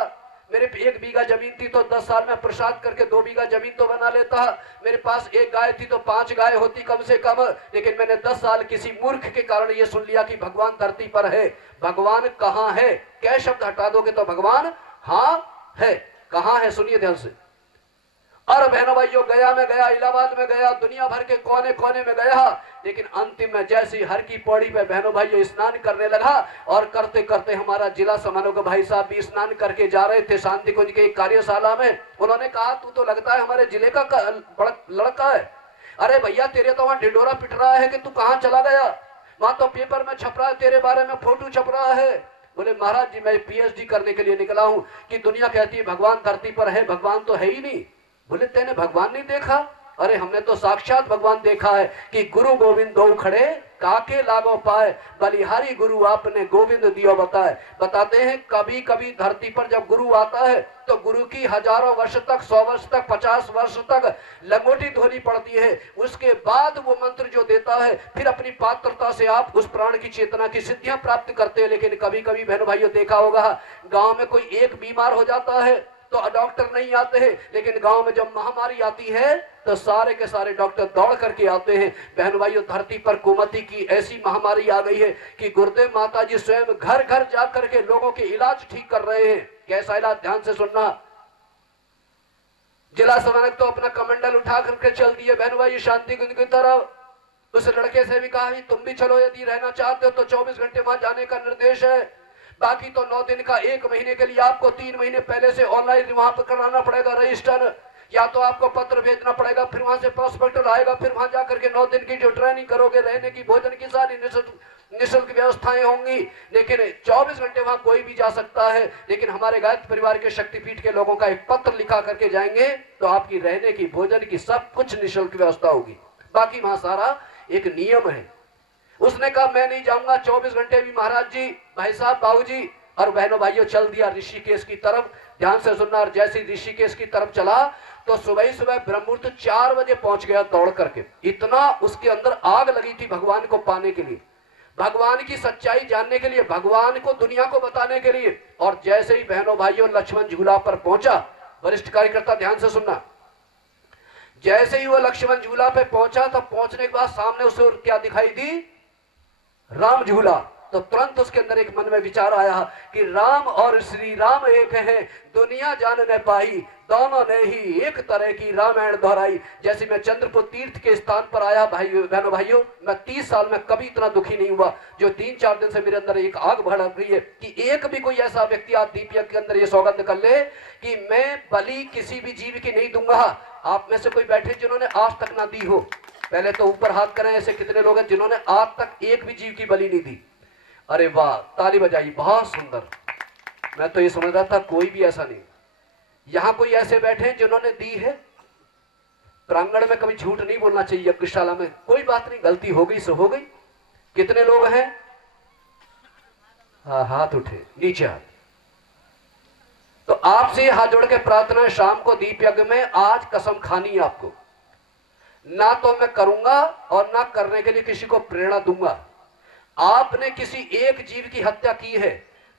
मेरे 1 बीघा जमीन थी तो 10 साल में प्रसाद करके 2 बीघा जमीन तो बना लेता। मेरे पास 1 गाय थी तो 5 गाय होती कम से कम। लेकिन मैंने 10 साल किसी मूर्ख के कारण ये सुन लिया कि भगवान धरती पर है। भगवान कहाँ है? क्या शब्द हटा दोगे तो भगवान हाँ है। कहाँ है? सुनिए ध्यान से। और बहनों भाइयों, गया में गया, इलाहाबाद में गया, दुनिया भर के कोने कोने में गया, लेकिन अंतिम में जैसी हर की पौड़ी पे बहनों भाइयों स्नान करने लगा, और करते करते हमारा जिला समारोह के भाई साहब भी स्नान करके जा रहे थे शांति कुंज के एक कार्यशाला में। उन्होंने कहा, तू तो लगता है हमारे जिले का लड़का है। अरे भैया, तेरे तो वहां ढिंडोरा पिट रहा है कि तू कहाँ चला गया? वहां तो पेपर में छप रहा है, तेरे बारे में फोटो छप रहा है। बोले महाराज जी, मैं पीएचडी करने के लिए निकला हूं कि दुनिया कहती है भगवान धरती पर है, भगवान तो है ही नहीं। बोले तेने भगवान नहीं देखा? अरे हमने तो साक्षात भगवान देखा है कि गुरु गोविंद दो खड़े काके लागो पाए, बलिहारी गुरु आपने गोविंद दियो बताए। बताते हैं कभी कभी धरती पर जब गुरु आता है तो गुरु की हजारों वर्ष तक, 100 वर्ष तक, 50 वर्ष तक लंगोटी धोनी पड़ती है। उसके बाद वो मंत्र जो देता है, फिर अपनी पात्रता से आप उस प्राण की चेतना की सिद्धियां प्राप्त करते हैं। लेकिन कभी कभी बहनों भाइयों देखा होगा, गांव में कोई एक बीमार हो जाता है तो डॉक्टर नहीं आते हैं, लेकिन गांव में जब महामारी आती है तो सारे के सारे डॉक्टर दौड़ करके आते हैं। बहन भाइयों, धरती पर कुमति की ऐसी महामारी आ गई है कि गुरुदेव माता जी स्वयं घर घर जा करके लोगों के इलाज ठीक कर रहे हैं। कैसा इलाज? ध्यान से सुनना। जिला समानक तो अपना कमंडल उठा करके चल दिए बहन भाई शांति कुंज की तरफ। उस लड़के से भी कहा, तुम भी चलो, यदि रहना चाहते हो तो 24 घंटे वहां जाने का निर्देश है। बाकी तो 9 दिन का, 1 महीने के लिए आपको 3 महीने पहले से ऑनलाइन वहां पर कराना पड़ेगा रजिस्टर, या तो आपको पत्र भेजना पड़ेगा, फिर वहां से प्रोस्पेक्टर आएगा, फिर वहां जाकर के 9 दिन की जो ट्रेनिंग करोगे, रहने की, भोजन की सारी निःशुल्क व्यवस्थाएं होंगी। लेकिन 24 घंटे वहां कोई भी जा सकता है। लेकिन हमारे गायत्री परिवार के शक्तिपीठ के लोगों का एक पत्र लिखा करके जाएंगे तो आपकी रहने की, भोजन की, सब कुछ निःशुल्क व्यवस्था होगी। बाकी वहां सारा एक नियम है। उसने कहा मैं नहीं जाऊंगा 24 घंटे भी। महाराज जी, भाई साहब, बाबूजी और बहनों भाइयों चल दिया ऋषिकेश की तरफ। ध्यान से सुनना। और जैसे ऋषिकेश की तरफ चला तो सुबह ही सुबह ब्रह्ममुहूर्त 4 बजे पहुंच गया दौड़ करके। इतना उसके अंदर आग लगी थी भगवान को पाने के लिए, भगवान की सच्चाई जानने के लिए, भगवान को दुनिया को बताने के लिए। और जैसे ही बहनों भाइयों लक्ष्मण झूला पर पहुंचा, वरिष्ठ कार्यकर्ता ध्यान से सुनना, जैसे ही वो लक्ष्मण झूला पे पहुंचा तो पहुंचने के बाद सामने उसे क्या दिखाई दी? राम झूला। तो तुरंत उसके अंदर एक मन में विचार आया कि राम और श्री राम एक हैं, दुनिया जान न पाई, दोनों ने ही एक तरह की रामायण दोहराई। जैसे मैं चंद्रपुर तीर्थ के स्थान पर आया बहनों भाइयों, मैं 30 साल में कभी इतना दुखी नहीं हुआ। जो 3-4 दिन से मेरे अंदर एक आग भड़क रही है कि एक भी कोई ऐसा व्यक्ति आज दीप यज्ञ के अंदर ये सौगंध कर ले कि मैं बलि किसी भी जीव की नहीं दूंगा। आप में से कोई बैठे जिन्होंने आज तक ना दी हो? पहले तो ऊपर हाथ करें। ऐसे कितने लोग हैं जिन्होंने आज तक एक भी जीव की बलि नहीं दी? अरे वाह, ताली बजाई, बहुत सुंदर। मैं तो ये समझ रहा था कोई भी ऐसा नहीं। यहां कोई ऐसे बैठे हैं जिन्होंने दी है? प्रांगण में कभी झूठ नहीं बोलना चाहिए। यज्ञशाला में कोई बात नहीं, गलती हो गई सो हो गई। कितने लोग हैं? हाँ, हाथ उठे, नीचे हाथ। तो आपसे हाथ जोड़ के प्रार्थना है, शाम को दीप यज्ञ में आज कसम खानी है आपको, ना तो मैं करूंगा और ना करने के लिए किसी को प्रेरणा दूंगा। आपने किसी एक जीव की हत्या की है,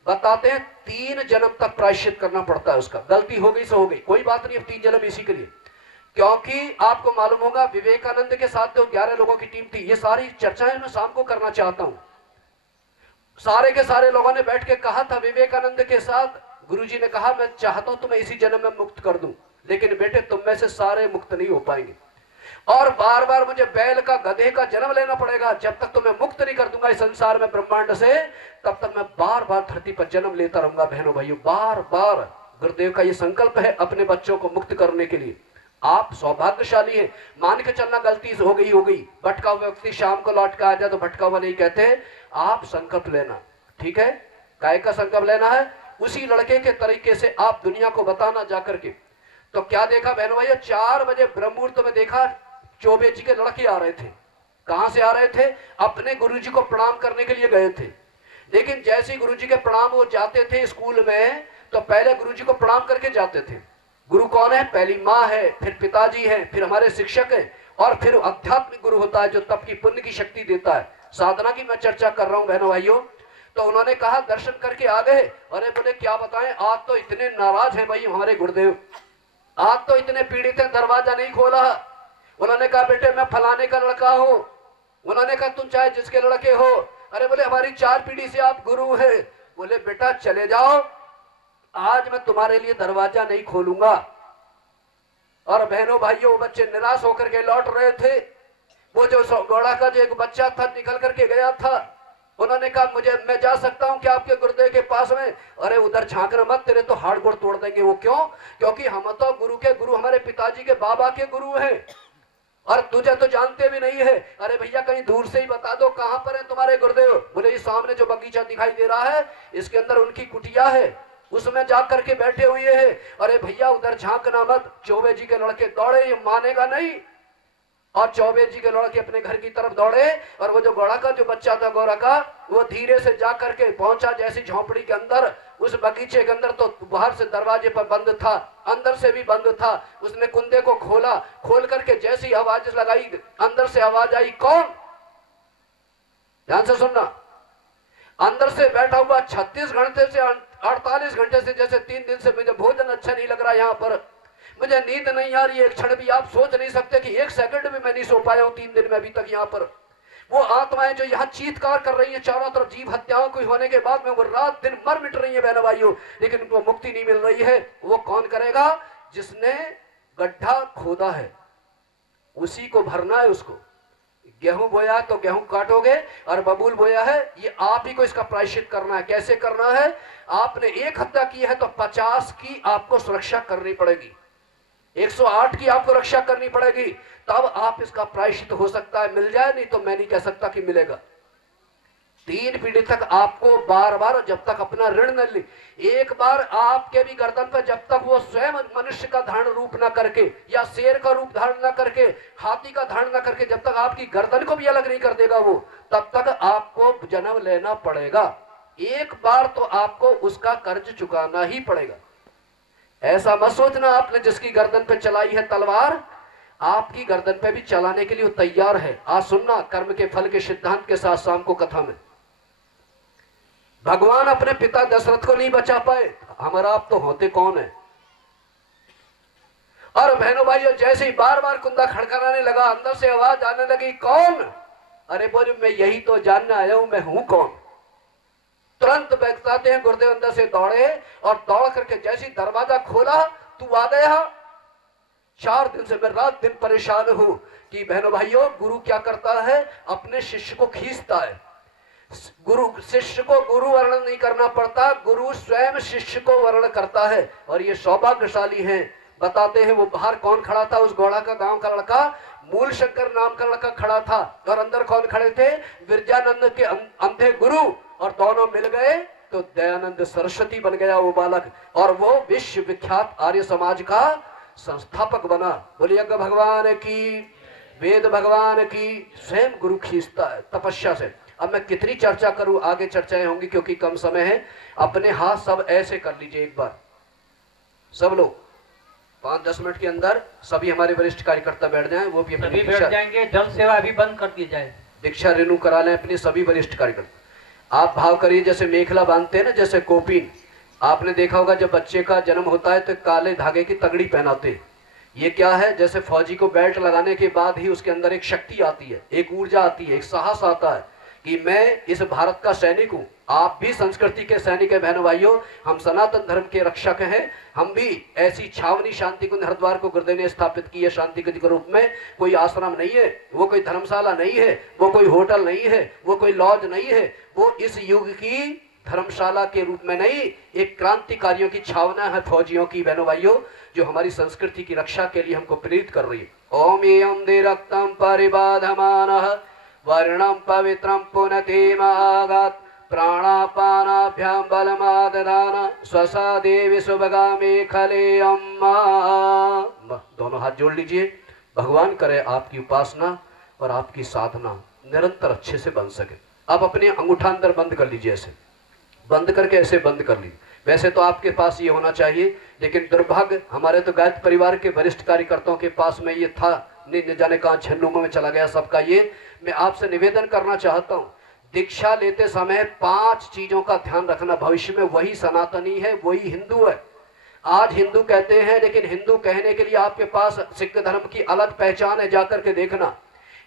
बताते हैं 3 जन्म तक प्रायश्चित करना पड़ता है उसका। गलती हो गई सो हो गई, कोई बात नहीं, अब 3 जन्म इसी के लिए। क्योंकि आपको मालूम होगा विवेकानंद के साथ जो 11 लोगों की टीम थी, ये सारी चर्चाएं मैं शाम को करना चाहता हूं। सारे के सारे लोगों ने बैठ के कहा था विवेकानंद के साथ, गुरुजी ने कहा मैं चाहता हूं तुम्हें इसी जन्म में मुक्त कर दूं, लेकिन बेटे तुम में से सारे मुक्त नहीं हो पाएंगे, और बार बार मुझे बैल का, गधे का जन्म लेना पड़ेगा। जब तक तुम्हें मुक्त नहीं कर दूंगा इस संसार में, ब्रह्मांड से, तब तक मैं बार बार धरती पर जन्म लेता रहूंगा। बहनों भाइयों, बार बार गुरुदेव का ये संकल्प है अपने बच्चों को मुक्त करने के लिए। आप सौभाग्यशाली हैं। मान के चलना गलती हो गई, भटका हुआ व्यक्ति शाम को लौट कर आ जाए तो भटका हुआ नहीं कहते। आप संकल्प लेना, ठीक है? काय का संकल्प लेना है? उसी लड़के के तरीके से आप दुनिया को बताना जाकर के। तो क्या देखा बहनों भाइयों? 4 बजे ब्रह्ममुहूर्त में देखा चौबे जी के लड़के आ रहे थे। कहां से आ रहे थे? अपने गुरुजी को प्रणाम करने के लिए गए थे। लेकिन जैसे ही गुरुजी के प्रणाम वो जाते थे स्कूल में, तो पहले गुरुजी को प्रणाम करके जाते थे। गुरु कौन है? पहली माँ है, फिर पिताजी है, फिर हमारे शिक्षक है, और फिर आध्यात्मिक गुरु होता है जो तप की, पुण्य की शक्ति देता है। साधना की मैं चर्चा कर रहा हूं बहनों भाइयों। तो उन्होंने कहा दर्शन करके आ गए। अरे बोले क्या बताएं, आज तो इतने नाराज हैं भाई हमारे गुरुदेव, आज तो इतने पीड़ित हैं, दरवाजा नहीं खोला। उन्होंने कहा बेटे मैं फलाने का लड़का हूं। उन्होंने कहा तुम चाहे जिसके लड़के हो। अरे बोले हमारी 4 पीढ़ी से आप गुरु हैं। बोले बेटा चले जाओ, आज मैं तुम्हारे लिए दरवाजा नहीं खोलूंगा। और बहनों भाइयों, बच्चे निराश होकर के लौट रहे थे। वो जो घोड़ा का जो एक बच्चा था निकल करके गया था। उन्होंने कहा मैं जा सकता हूं क्या आपके गुरुदेव के पास में? अरे उधर झांकना मत, तेरे तो हाड़ गोड़ तोड़ देंगे। वो क्यों? क्योंकि हम तो गुरु के गुरु, हमारे पिताजी के बाबा के गुरु हैं और तुझे तो जानते भी नहीं है। अरे भैया कहीं दूर से ही बता दो कहां पर है तुम्हारे गुरुदेव। बोले इस सामने जो बगीचा दिखाई दे रहा है इसके अंदर उनकी कुटिया है, उसमें जा करके बैठे हुए हैं। अरे भैया उधर झांकना मत। चौबे जी के लड़के दौड़े, ये मानेगा नहीं। और चौबे जी के लड़के अपने घर की तरफ दौड़े और वो जो घोड़ा का जो बच्चा था गौरा का, वो धीरे से जा करके पहुंचा जैसी झोंपड़ी के अंदर, उस बगीचे के अंदर। तो बाहर से दरवाजे पर बंद था, अंदर से भी बंद था। उसने कुंदे को खोला, खोल करके जैसी आवाज लगाई, अंदर से आवाज आई, कौन? ध्यान से सुनना। अंदर से बैठा हुआ 36 घंटे से 48 घंटे से, जैसे 3 दिन से मुझे भोजन अच्छा नहीं लग रहा, यहाँ पर मुझे नींद नहीं आ रही, एक क्षण भी आप सोच नहीं सकते कि 1 सेकंड भी मैं नहीं सो पाया हूं 3 दिन में अभी तक। यहाँ पर वो आत्माएं जो यहाँ चीत्कार कर रही है चारों तरफ, जीव हत्याओं को होने के बाद में वो रात दिन मर मिट रही है बहनों भाइयों, लेकिन उनको मुक्ति नहीं मिल रही है। वो कौन करेगा? जिसने गड्ढा खोदा है उसी को भरना है। उसको गेहूं बोया तो गेहूं काटोगे, और बबूल बोया है, ये आप ही को इसका प्रायश्चित करना है। कैसे करना है? आपने 1 हत्या की है तो 50 की आपको सुरक्षा करनी पड़ेगी, 108 की आपको रक्षा करनी पड़ेगी, तब आप इसका प्रायश्चित हो सकता है मिल जाए, नहीं तो मैं नहीं कह सकता कि मिलेगा। 3 पीढ़ी तक आपको बार बार, जब तक अपना ऋण न ले, एक बार आपके भी गर्दन पर जब तक वो स्वयं मनुष्य का धारण रूप न करके, या शेर का रूप धारण न करके, हाथी का धारण न करके, जब तक आपकी गर्दन को भी अलग नहीं कर देगा वो, तब तक आपको जन्म लेना पड़ेगा। एक बार तो आपको उसका कर्ज चुकाना ही पड़ेगा। ऐसा मत सोचना आपने जिसकी गर्दन पे चलाई है तलवार, आपकी गर्दन पे भी चलाने के लिए वो तैयार है। आज सुनना कर्म के फल के सिद्धांत के साथ शाम को कथा में। भगवान अपने पिता दशरथ को नहीं बचा पाए, हमारा आप तो होते कौन है? और बहनों भाइयों, जैसे ही बार बार कुंदा खड़खड़ाने लगा, अंदर से आवाज आने लगी, कौन? अरे बोले मैं यही तो जानने आया हूं, मैं हूं कौन? तुरंत बताते हैं गुरुदेव अंदर से दौड़े और दौड़ करके जैसी दरवाजा खोला, तू आ गया। 4 दिन से मैं रात दिन परेशान हूं कि बहनों भाइयों, गुरु क्या करता है? अपने शिष्य को खींचता है। गुरु शिष्य को गुरु वर्ण नहीं करना पड़ता, गुरु स्वयं शिष्य को वर्ण करता है। और ये सौभाग्यशाली हैं। बताते हैं वो बाहर कौन खड़ा था? उस घोड़ा का गांव का लड़का, मूल शंकर नाम का लड़का खड़ा था। और अंदर कौन खड़े थे? विरजानंद के अंधे गुरु। और दोनों मिल गए तो दयानंद सरस्वती बन गया वो बालक, और वो विश्व विख्यात आर्य समाज का संस्थापक बना। बोलिए यज्ञ भगवान की, वेद भगवान की। स्वयं गुरु खींचता है तपस्या से। अब मैं कितनी चर्चा करूं, आगे चर्चाएं होंगी क्योंकि कम समय है। अपने हाथ सब ऐसे कर लीजिए एक बार, सब लोग 5-10 मिनट के अंदर सभी हमारे वरिष्ठ कार्यकर्ता बैठ जाएं। वो भी अपनी बैठ जाएंगे। जल सेवा अभी बंद कर दी जाए, दीक्षा रिन्यू करा लें अपने सभी वरिष्ठ कार्यकर्ता। आप भाव करिए जैसे मेखला बांधते हैं ना, जैसे कोपीन। आपने देखा होगा जब बच्चे का जन्म होता है तो काले धागे की तगड़ी पहनाते हैं। ये क्या है? जैसे फौजी को बेल्ट लगाने के बाद ही उसके अंदर एक शक्ति आती है, एक ऊर्जा आती है, एक साहस आता है कि मैं इस भारत का सैनिक हूं। आप भी संस्कृति के सैनिक है बहनों भाइयों, हम सनातन धर्म के रक्षक हैं। हम भी ऐसी छावनी शांति कुंज हरिद्वार को गुरुदेव ने स्थापित की है शांति कुंज के रूप में। कोई आश्रम नहीं है, वो कोई धर्मशाला नहीं है, वो कोई होटल नहीं है, वो कोई लॉज नहीं है। वो इस युग की धर्मशाला के रूप में नहीं, एक क्रांतिकारियों की छावना है, फौजियों की बहनों भाइयों, जो हमारी संस्कृति की रक्षा के लिए हमको प्रेरित कर रही है। ओम एयं दे रक्तम परिबाधमानः वर्णम पवित्रम पुनते महागात प्राणापानाभ्याम बलमाददान स्वसा देवी सुभगा में खले अम्मा। दोनों हाथ जोड़ लीजिए। भगवान करे आपकी उपासना और आपकी साधना निरंतर अच्छे से बन सके। आप अपने अंगूठा अंदर बंद कर लीजिए, ऐसे बंद करके ऐसे बंद कर लीजिए। वैसे तो आपके पास ये होना चाहिए, लेकिन दुर्भाग्य हमारे तो गायत्री परिवार के वरिष्ठ कार्यकर्ताओं के पास में ये था, नहीं जाने कहाँ छन्नुमों में चला गया सबका। ये मैं आपसे निवेदन करना चाहता हूँ, दीक्षा लेते समय 5 चीजों का ध्यान रखना। भविष्य में वही सनातनी है, वही हिंदू है। आज हिंदू कहते हैं, लेकिन हिंदू कहने के लिए आपके पास सिख धर्म की अलग पहचान है, जाकर के देखना।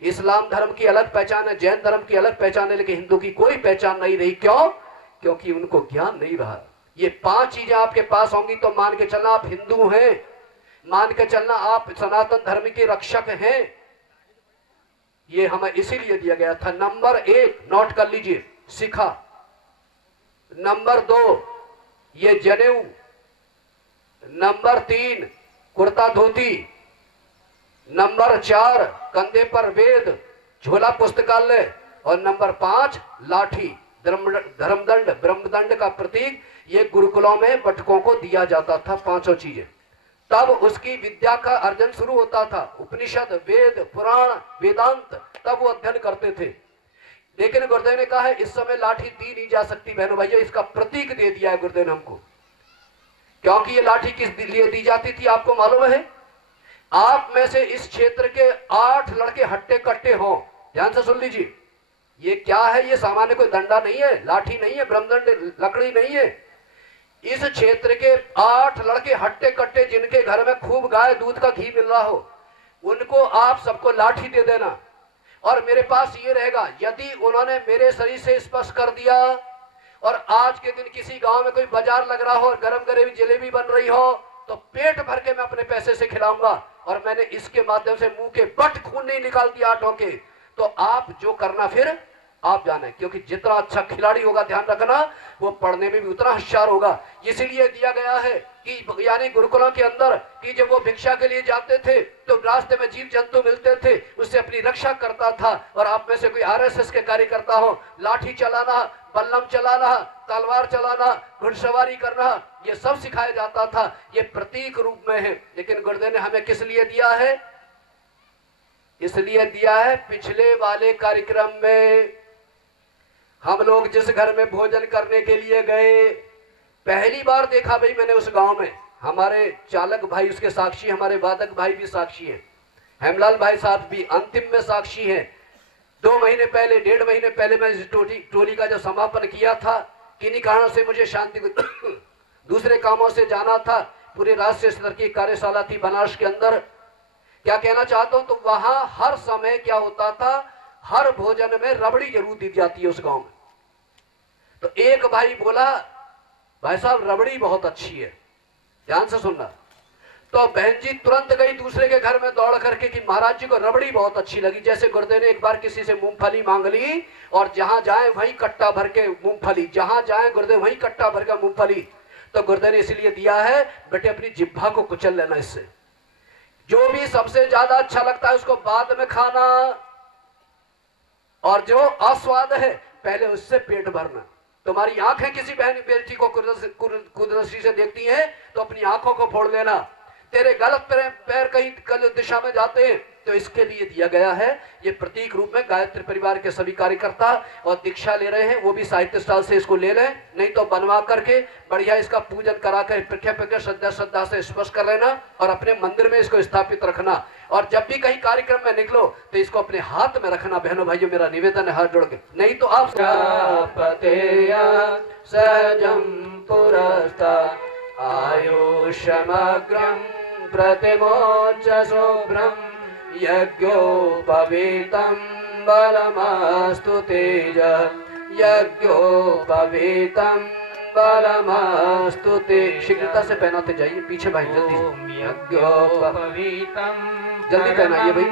इस्लाम धर्म की अलग पहचान है, जैन धर्म की अलग पहचान है, लेकिन हिंदू की कोई पहचान नहीं रही। क्यों? क्योंकि उनको ज्ञान नहीं रहा। ये 5 चीजें आपके पास होंगी तो मान के चलना आप हिंदू हैं, मान के चलना आप सनातन धर्म के रक्षक हैं। ये हमें इसीलिए दिया गया था। नंबर 1 नोट कर लीजिए, शिखा। नंबर 2 ये जनेऊ। नंबर 3 कुर्ता धोती। नंबर 4 कंधे पर वेद, झोला पुस्तकालय। और नंबर 5 लाठी, धर्मदंड, ब्रह्मदंड का प्रतीक। ये गुरुकुलों में बटकों को दिया जाता था, 5 चीजें। तब उसकी विद्या का अर्जन शुरू होता था। उपनिषद, वेद, पुराण, वेदांत, तब वो अध्ययन करते थे। लेकिन गुरुदेव ने कहा है इस समय लाठी दी नहीं जा सकती। बहनों भाइयों, इसका प्रतीक दे दिया है गुरुदेव ने हमको। क्योंकि ये लाठी किस लिए दी जाती थी आपको मालूम है? आप में से इस क्षेत्र के 8 लड़के हट्टे कट्टे हों, ध्यान से सुन लीजिए। ये क्या है? ये सामान्य कोई डंडा नहीं है, लाठी नहीं है, ब्रह्मदंड लकड़ी नहीं है। इस क्षेत्र के 8 लड़के हट्टे कट्टे, जिनके घर में खूब गाय दूध का घी मिल रहा हो, उनको आप सबको लाठी दे देना। और मेरे पास ये रहेगा, यदि उन्होंने मेरे शरीर से स्पर्श कर दिया और आज के दिन किसी गांव में कोई बाजार लग रहा हो और गरम गरम जलेबी बन रही हो, तो पेट भर के मैं अपने पैसे से खिलाऊंगा। और मैंने इसके माध्यम से मुंह के बट खून नहीं निकाल दिया 8 के, तो आप जो करना फिर आप जाने। क्योंकि जितना अच्छा खिलाड़ी होगा, ध्यान रखना, वो पढ़ने में भी उतना होशियार होगा। इसीलिए दिया गया है कि यानी गुरुकुलों के अंदर कि जब वो भिक्षा के लिए जाते थे तो रास्ते में जीव जंतु मिलते थे, उससे अपनी रक्षा करता था। और आप में से कोई आरएसएस के कार्यकर्ता हो, लाठी चलाना, बल्लम चलाना, तलवार चलाना, घुड़सवारी करना, ये सब सिखाया जाता था। ये प्रतीक रूप में है। लेकिन गुरुदेव ने हमें किस लिए दिया है? इसलिए दिया है, पिछले वाले कार्यक्रम में हम लोग जिस घर में भोजन करने के लिए गए, पहली बार देखा भाई मैंने उस गांव में। हमारे चालक भाई उसके साक्षी, हमारे वादक भाई भी साक्षी हैं, हेमलाल भाई साहब भी अंतिम में साक्षी हैं। 2 महीने पहले, 1.5 महीने पहले मैं इस टोली का जो समापन किया था, किन्हीं कारणों से मुझे शांति दूसरे कामों से जाना था। पूरे राष्ट्रीय स्तर की कार्यशाला थी बनारस के अंदर। क्या कहना चाहता हूं, तो वहां हर समय क्या होता था, हर भोजन में रबड़ी जरूर दी जाती है उस गांव में। तो एक भाई बोला, भाई साहब रबड़ी बहुत अच्छी है, ध्यान से सुनना। तो बहन जी तुरंत गई दूसरे के घर में दौड़ करके कि महाराज जी को रबड़ी बहुत अच्छी लगी। जैसे गुरुदेव ने एक बार किसी से मूंगफली मांग ली, और जहां जाए वहीं कट्टा भर के मूंगफली, जहां जाए गुरुदेव वहीं कट्टा भर के मूंगफली। तो गुरुदेव ने इसलिए दिया है, बेटे अपनी जिह्वा को कुचल लेना इससे। जो भी सबसे ज्यादा अच्छा लगता है उसको बाद में खाना, और जो अस्वाद है पहले उससे पेट भरना। तुम्हारी आंखें किसी बहन बेटी को कुदृष्टि से देखती हैं तो अपनी आंखों को फोड़ लेना। तेरे गलत पैर कहीं गलत दिशा में जाते हैं, तो इसके लिए दिया गया है। ये प्रतीक रूप में गायत्री परिवार के सभी कार्यकर्ता और दीक्षा ले रहे हैं, वो भी साहित्य स्थल से इसको ले लें, नहीं तो बनवा करके बढ़िया इसका पूजन करा कर प्रख्या श्रद्धा से स्पर्श कर लेना और अपने मंदिर में इसको स्थापित रखना। और जब भी कहीं कार्यक्रम में निकलो तो इसको अपने हाथ में रखना। बहनों भाइयों, मेरा निवेदन है हाथ जोड़ के, नहीं तो आप सहजम पुरस्ता आयुषमग्रम प्रतिमोच शुभ्रम यज्ञोपवीतं बलमस्तु तेज यज्ञोपवीतं बलमस्तु तेज। शीघ्रता से पहनाते जाइए, पीछे भाई जल्दी यज्ञोपवीतं जल्दी पहनाइए भाई,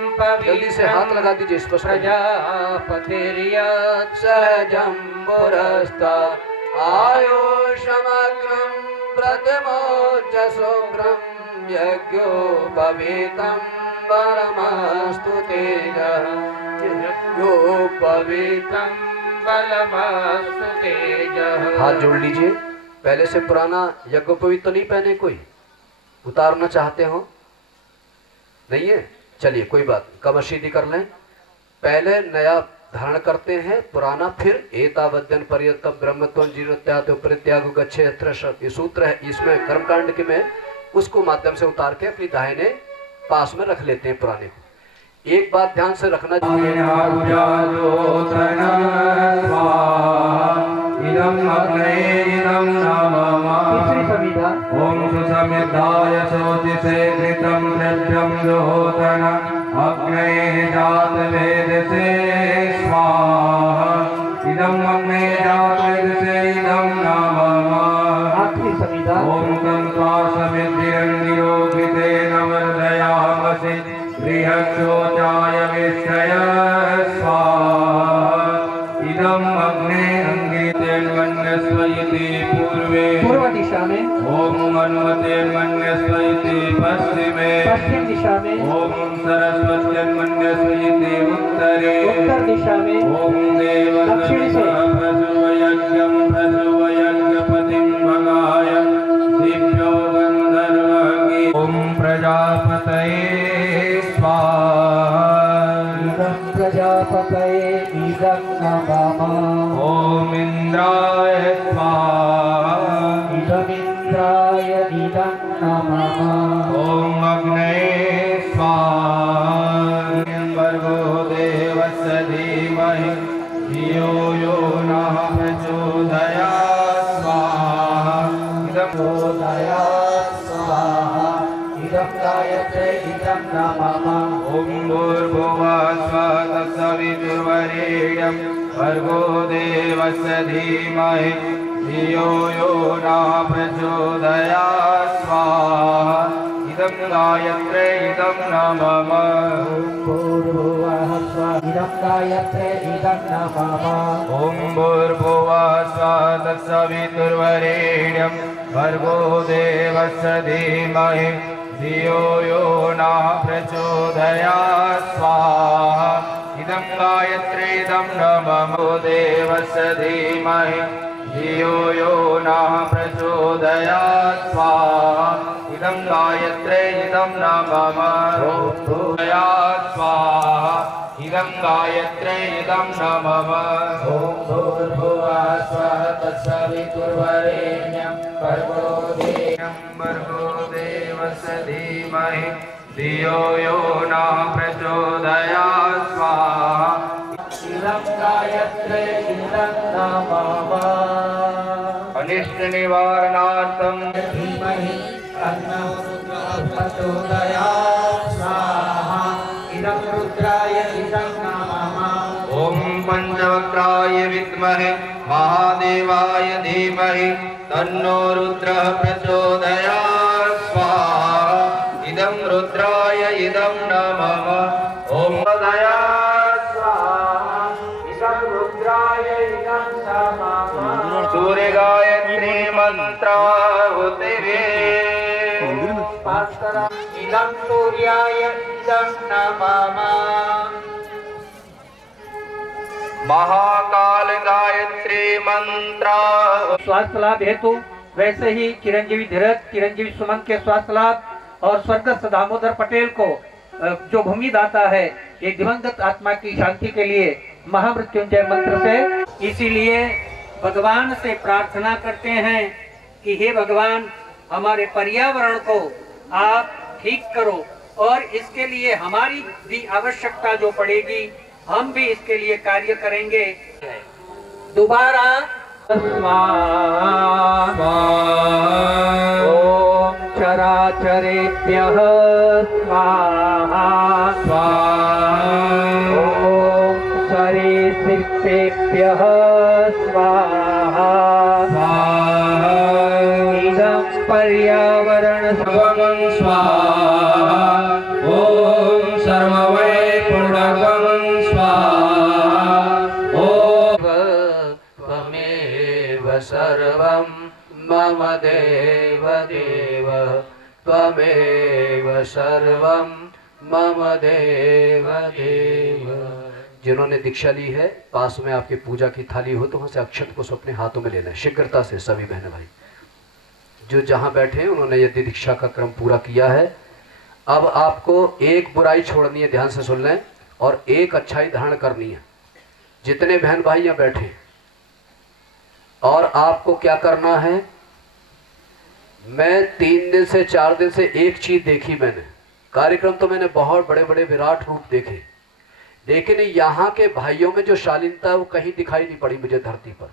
जल्दी से हाथ लगा दीजिए। स्पष्ट प्रजापतिर्यत् सहजं पुरस्ता आयुषमग्रं प्रतिमोच शुभ्रं यज्ञोपवीतं बलमस्तु तेजः यज्ञोपवीतं बलमस्तु तेजः। हाथ जोड़ लीजिए। पहले से पुराना यज्ञोपवीत तो नहीं पहने, कोई उतारना चाहते हो? नहीं है, चलिए कोई बात, कमर सीधी कर लें। पहले नया धारण करते हैं, पुराना फिर एतावद्यन पर्यंतम ब्रह्मत्वं जीवत्याग परित्याग गच्छेत्र, ये सूत्र है इसमें कर्मकांड के में, उसको माध्यम से उतार के अपनी दाहिने पास में रख लेते हैं पुराने को। एक बात ध्यान से रखना, इदं अग्ने इदं नमः। तीसरी संविधा। ओम सुसमिताय शोचिसे घृतं द्रव्यं जोतन अग्ने जात वेदसे स्वाहा। इदं अग्ने जात वेदसे इदं नमः। आखिरी संविधा। ओम तं स्वासमिद्धिरङ्गिरो घृते नमर्दयामसि बृहच्छोचाय विश्रय स्वाहा। इदं अग्ने अंगितेन्मन्यस्वइति पूर्वे पूर्व दिशा में। ओम मन्वतेन्मन्यस्वइति पश्चिमे पश्चिम दिशा में। ओम सरस्वत्यन्मन्यस्वइति उत्तरे उत्तर दिशा में। ओम दक्षिण से। देवयज्ञं प्रसवयज्ञपतिं भगाय दिव्यो गन्धर्वगी। ओम प्रजापतये स्वाहा। इदं प्रजापतये इदं नमः। ओम इंद्राय स्वाहा। इदमिन्द्राय इदं नमः। ओम अग्नये स्वाहा। भर्गो देवस्य धीमहि धियो यो नः प्रचोदयात् स्वाहा। इदं प्रचोदयात् स्वाहा। इदं गायत्रे इदं नमः। ओम भूर्भुवः स्वः तत्सवितुर्वरेण्यं भर्गो देवस्य धीमहि धियो यो नः प्रचोदयात् स्वाहा। इदं गायत्रे इदं नमः। भूर्भुवः स्वः इदं गायत्रे इदं नमः। ओम भूर्भुवः स्वः तत्सवितुर्वरेण्यं भर्गो देवस्य धीमहि धियो यो नः प्रचोदयात् स्वाहा। इदं गायत्रे इदं नमः। देवस्य धीमहि धियो यो नः प्रचोदयात् स्वाहा। इदं गायत्रे इदं नमः। प्रचोदयात् स्वाहा। इदं गायत्रे इदं नमः। ॐ भूर्भुवः स्वः तत्सवितुर्वरेण्यं भर्गो देवस्य धीमहि धियो यो नः प्रचोदयात् स्वाहा। इदं गायत्रे इदं नमः। अनिष्ट निवारणार्थं धीमहि तन्नो रुद्रः प्रचोदयात् स्वाहा। इदं रुद्राय इदं नमः। ओम पंचवक्त्राय विद्महे महादेवाय धीमहि तन्नो रुद्रः प्रचोदयात् स्वाहा। इदं रुद्राय इदं नमः। ओम दयात् स्वाहा। इदं रुद्राय इदं नमः। सूर्य गायत्री मंत्राहुतिवे इदं सूर्याय इदं नमः। महाकाल गायत्री मंत्र। स्वास्थ्य लाभ हेतु वैसे ही चिरंजीवी धीरज, चिरंजीवी सुमन के स्वास्थ्य लाभ और स्वर्गस्थ दामोदर पटेल को जो भूमि दाता है, एक दिवंगत आत्मा की शांति के लिए महामृत्युंजय मंत्र से, इसीलिए भगवान से प्रार्थना करते हैं कि हे भगवान, हमारे पर्यावरण को आप ठीक करो और इसके लिए हमारी भी आवश्यकता जो पड़ेगी हम भी इसके लिए कार्य करेंगे। दोबारा स्वाहा। ओम चराचरेभ्यः स्वाहा। ओम सरीसृपेभ्यः स्वाहा। इदं पर्यावरण स्वाहा। ओम सर्ववैपुण्यकं स्वाहा। ओम त्वमेव सर्वं मम देव देव त्वमेव सर्वं मम देव देव। जिन्होंने दीक्षा ली है, पास में आपकी पूजा की थाली हो तो वहां से अक्षत को अपने हाथों में लेना है, शीघ्रता से सभी बहन भाई जो जहां बैठे हैं उन्होंने यदि दीक्षा का क्रम पूरा किया है। अब आपको एक बुराई छोड़नी है, ध्यान से सुन लें, और एक अच्छाई धारण करनी है। जितने बहन भाई यहाँ बैठे हैं, और आपको क्या करना है, मैं 3 दिन से 4 दिन से एक चीज देखी मैंने, कार्यक्रम तो मैंने बहुत बड़े बड़े विराट रूप देखे, लेकिन यहाँ के भाइयों में जो शालीनता है वो कहीं दिखाई नहीं पड़ी मुझे धरती पर।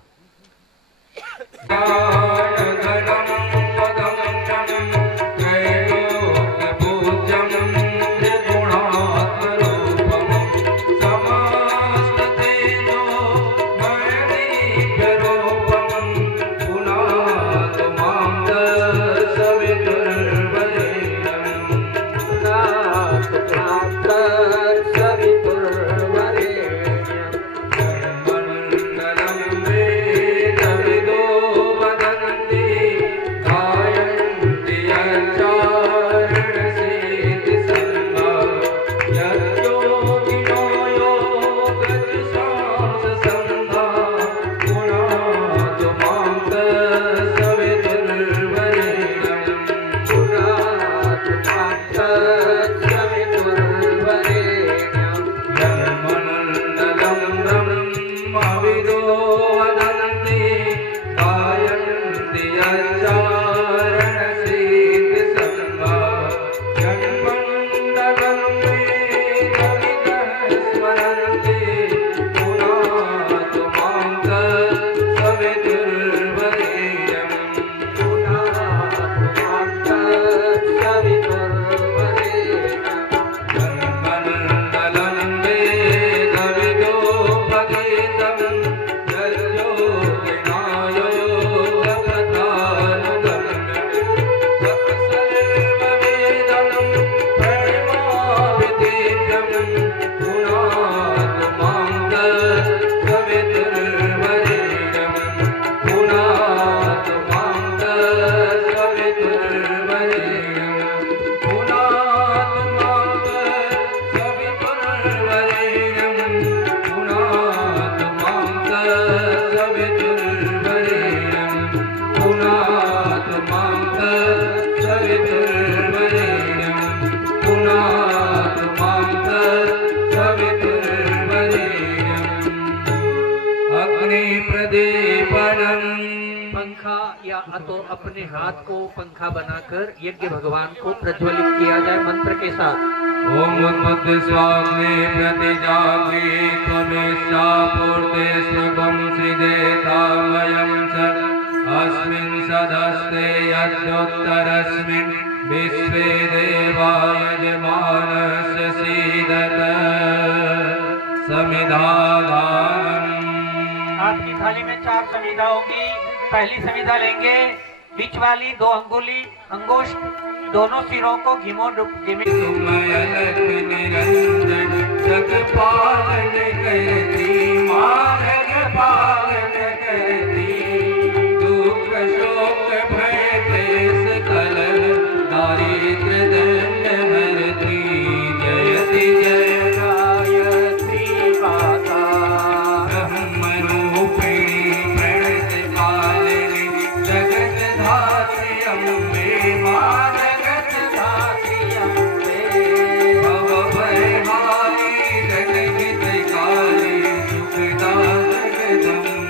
पंखा या तो अपने हाथ को पंखा बनाकर यज्ञ भगवान को प्रज्वलित किया जाए मंत्र के साथ। ओम उन्मत्त स्वाग्ने प्रतिजाग्ने त्वमेषा पूर्ते सुगम श्रीदेतामयं च अस्मिन् सदस्ते यद्योत्तरस्मिन् विश्वे देवा यजमानस्य सीदत समिधादानम्। आपकी थाली में 4 समिधा होगी। पहली समिधा लेंगे, बीच वाली 2 अंगुली अंगुष्ठ दोनों सिरों को घिमो निरंजन जग पालन करती मार्ग पालन करती दुख शोक भय क्लेश कलह दारिद्र्य दंड हरती जयति जय गायत्री माता ब्रह्मरूपिणी प्रणत पालिनी जगत धात्री अम्बे मां जगत धात्री अम्बे भव भय हारी जगत काली सुखदा जगदम्बे।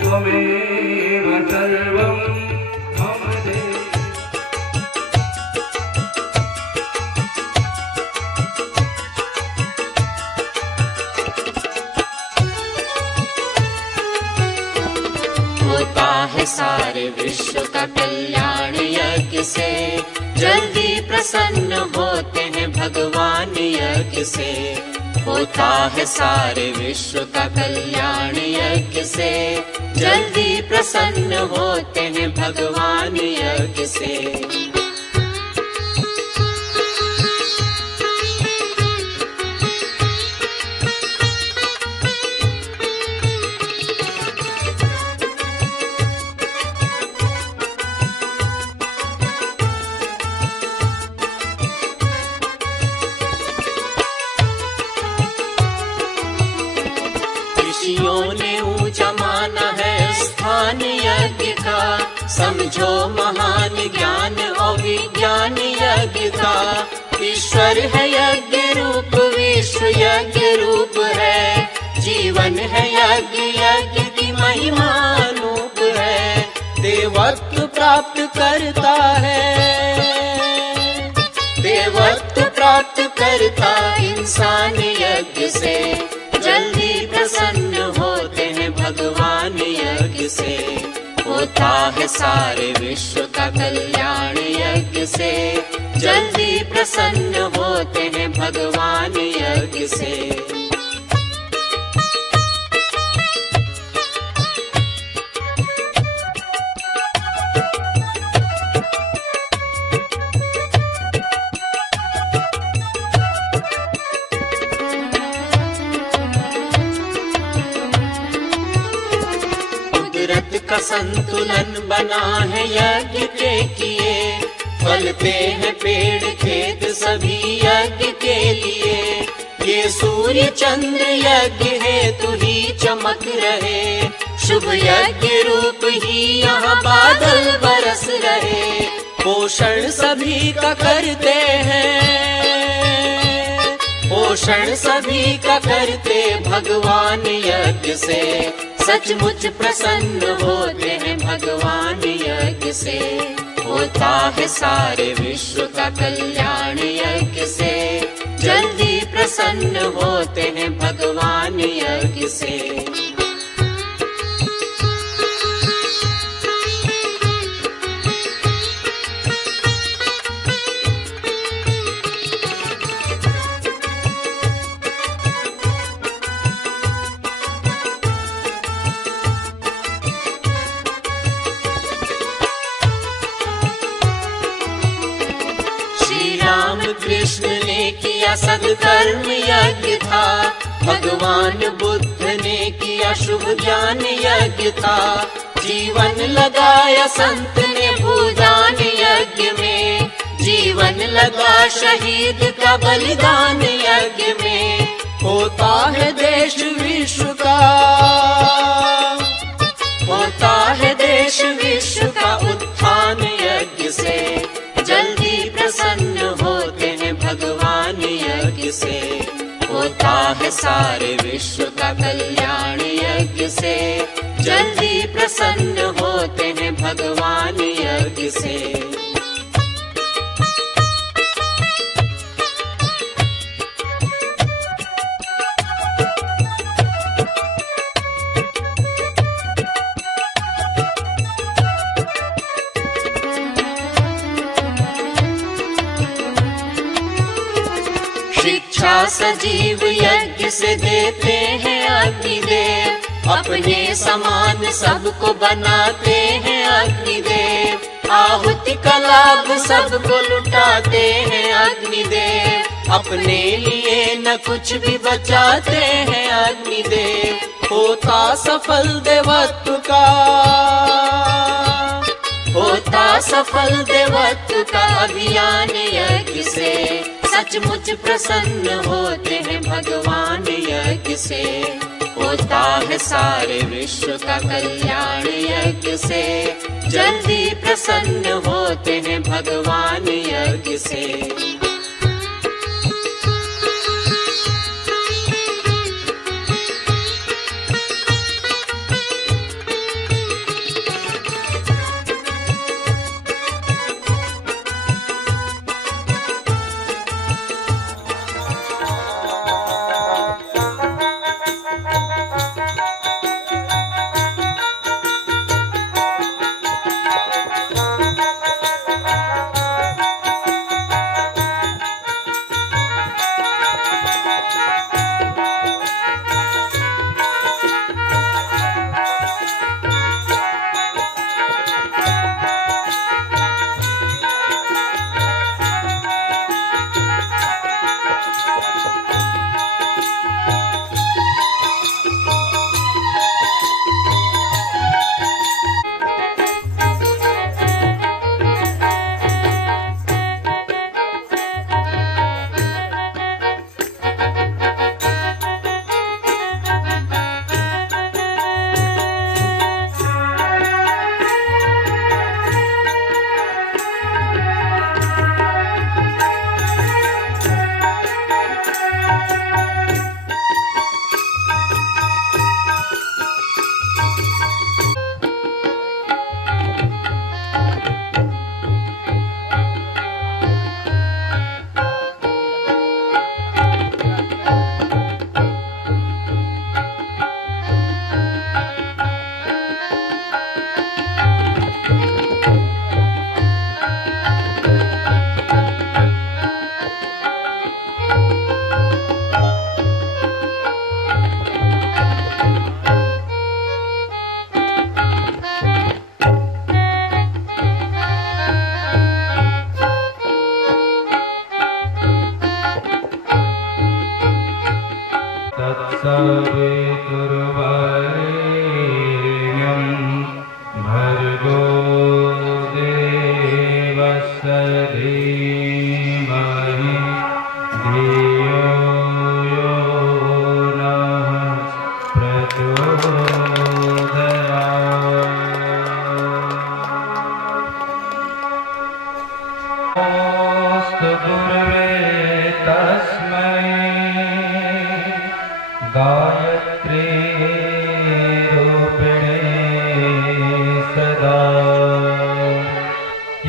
त्वमेव सर्वं मम देव। होता है सारे विश्व का कल्याण यज्ञ से, जल्दी प्रसन्न होते हैं भगवान यज्ञ से। होता है सारे विश्व का कल्याण यज्ञ से, जल्दी प्रसन्न होते हैं भगवान यज्ञ से। ऋषियों ने ऊंचा माना है स्थान यज्ञ का, समझो महान ज्ञान और विज्ञान यज्ञ का। ईश्वर है यज्ञ रूप, विश्व यज्ञ रूप है, जीवन है यज्ञ, यज्ञ की महिमा अनूप है। देवत्व प्राप्त करता है, देवत्व प्राप्त करता इंसान यज्ञ से, जल्दी प्रसन्न होते हैं भगवान यज्ञ से। होता है सारे विश्व का कल्याण यज्ञ से, जल्दी प्रसन्न होते हैं भगवान यज्ञ से। कुदरत का संतुलन बना है यज्ञ के किए, फलते हैं पेड़ खेत सभी यज्ञ के लिए। ये सूर्य चंद्र यज्ञ है तू ही चमक रहे, शुभ यज्ञ रूप ही यहाँ बादल बरस रहे। पोषण सभी का करते हैं, पोषण सभी का करते भगवान यज्ञ से, सचमुच प्रसन्न होते हैं भगवान यज्ञ से। होता है सारे विश्व का कल्याण यज्ञ से, जल्दी प्रसन्न होते हैं भगवान यज्ञ से। कृष्ण ने किया सत्कर्म यज्ञ था, भगवान बुद्ध ने किया शुभ ज्ञान यज्ञ था। जीवन लगाया संत ने भूदान यज्ञ में, जीवन लगा शहीद का बलिदान यज्ञ में। होता है देश विश्व का, होता है देश विश्व का उत्थान यज्ञ से, जल्दी प्रसन्न होते हैं भगवान यज्ञ से। होता है सारे विश्व का कल्याण यज्ञ से, जल्दी प्रसन्न होते हैं भगवान यज्ञ से। शिक्षा सजीव यज्ञ से देते हैं अग्निदेव, अपने समान सबको बनाते हैं अग्निदेव। आहुति का लाभ सबको लुटाते हैं अग्निदेव, अपने लिए न कुछ भी बचाते हैं अग्निदेव। होता सफल देवत्व का, होता सफल देवत्व का अभियान यज्ञ से, सचमुच प्रसन्न होते हैं भगवान यज्ञ से। होता है सारे विश्व का कल्याण यज्ञ से, जल्दी प्रसन्न होते हैं भगवान यज्ञ से।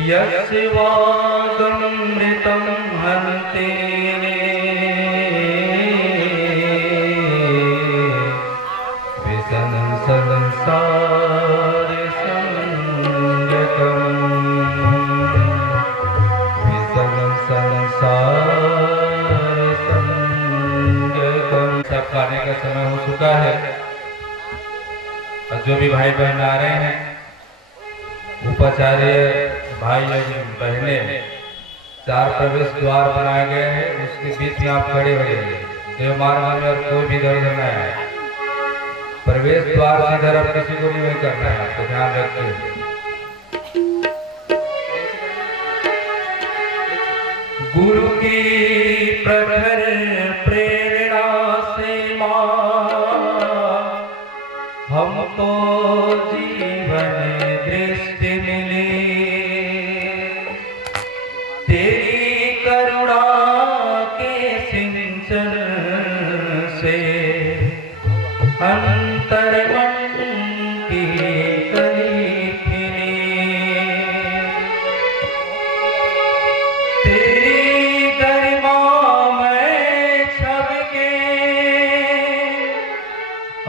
यस्वादमृतं हन्ते सब खाने का समय हो चुका है और जो भी भाई बहन आ रहे हैं, उपाचार्य भाई और बहनें, 4 प्रवेश द्वार बनाए गए हैं, उसके बीच में आप खड़े हो जाइए। देव मार्ग में और कोई भी इधर उधर न आए। प्रवेश द्वार से इधर अब किसी को भी नहीं करना है, तो ध्यान रखिए। गुरु की प्रखर प्रेरणा से मां हमको जीवन दृष्टि मिली, तेरी करुणा के सिंचन से अंतर्मन की कली खिली, तेरी गरिमा में छब के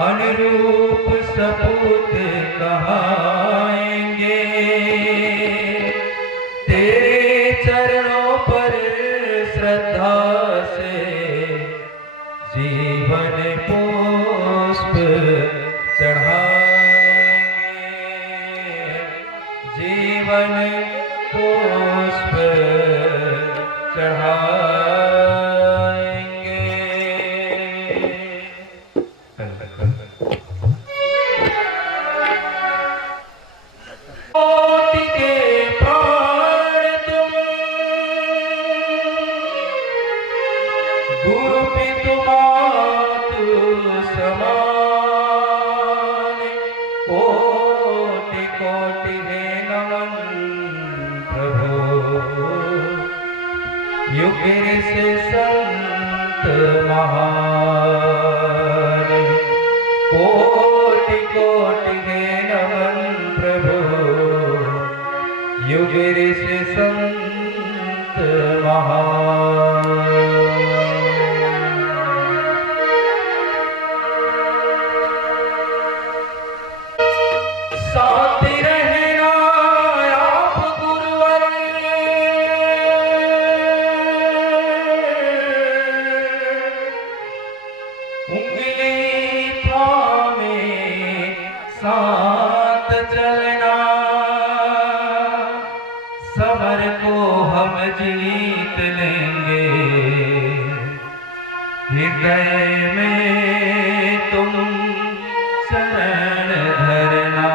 अनुरूप सपूत कहाएंगे, तेरे चरणों पर श्रद्धा से जीवन पुष्प चढ़ाएंगे, जीवन पुष्प चढ़ाएंगे। कोटि के प्राण तुम, गुरु पितु मातु समान, कोटि कोटि है नमन प्रभु, युग से संत महान, कोटि कोटि है नमन प्रभु, युग से संत महान। साथ रहना आप गुरुवर, उंगली थामे साथ चलना, समर को हम जीत लेंगे, हृदय में तुम शरण धरना,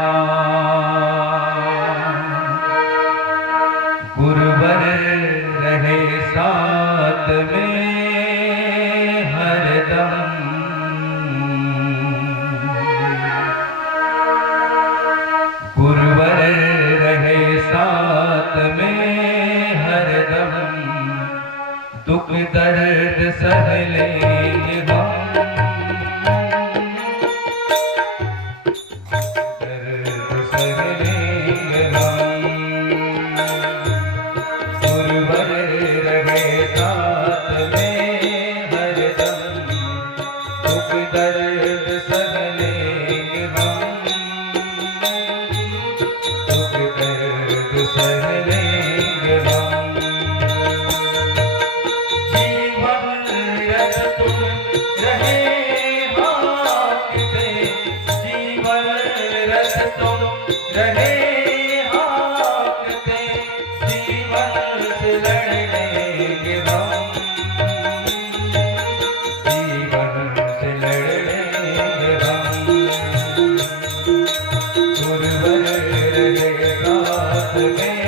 गुरुवर रहे साथ में हरदम, गुरुवर रहे साथ में हरदम, दुख दर्द सह लेंगे हम, दर्द सह लेंगे हम, गुरुवर रहे साथ में हरदम, दुख दर्द सह लेंगे हम, दुख दर्द सह लेंगे हम। जीवन रस तुम रहे हाकते, जीवन रस तुम रहे हाकते, जीवन से लड़ लेंगे हम, जीवन से लड़ लेंगे हम, गुरुवर रहे साथ में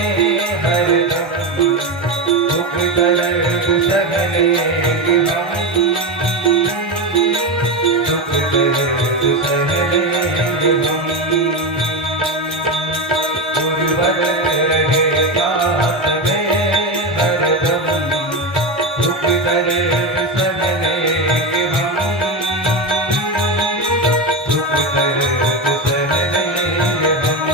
हरदम, दुख दर्द सह लेंगे हम, दुख दर्द सह लेंगे हम, गुरुवर रहे साथ में हरदम, दुख दर्द सह लेंगे हम, दुख दर्द सह लेंगे हम।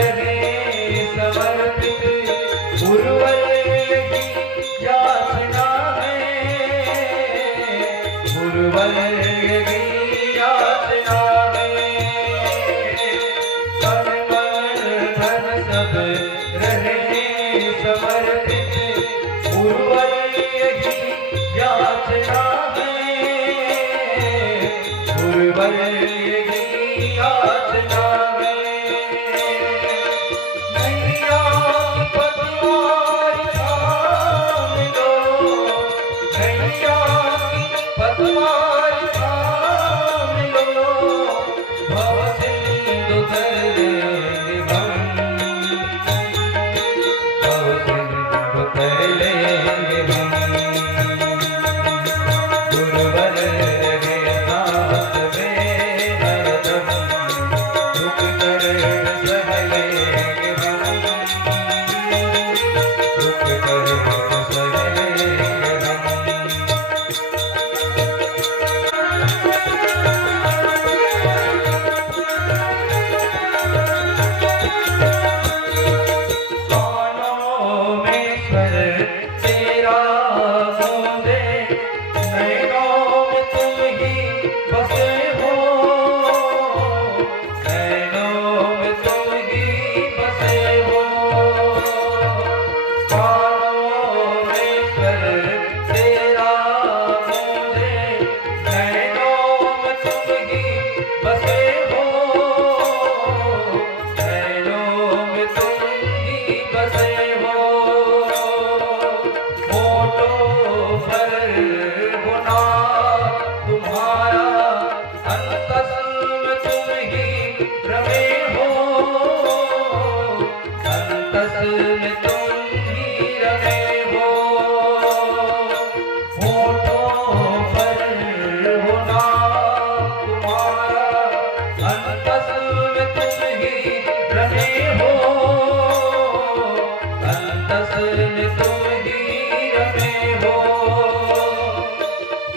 रहे समर्पित गुरुवर की याचना है, गुरुवर की याचना है। तन मन धन सब रहे समर्पित गुरुवर की याचना है, गुरुवर की याचना है। नैया की पतवार थाम लो, नैया की पतवार थाम लो, भव सिंधु तरेंगे हम, भव सिंधु तरेंगे हम। गुरुवर के साथ में हरदम दुख कर सह लेंगे हम, दुख कर सह लेंगे हम। कानों में स्वर तेरा गूंजे, नैनों में तुम ही बसे हो, नैनों में तुम ही बसे हो। कानों में स्वर तेरा गूंजे, नैनों में तुम ही बसे हो, नैनों में तुम ही बसे हो। होठों पर गुना तुम्हारा, अंतस में तुम ही रमे हो, अंतस में तुम ही रमे हो। होठों पर गुना तुम्हारा, अंतस में तुम ही रमे हो, अंतस में तुम ही रमे हो।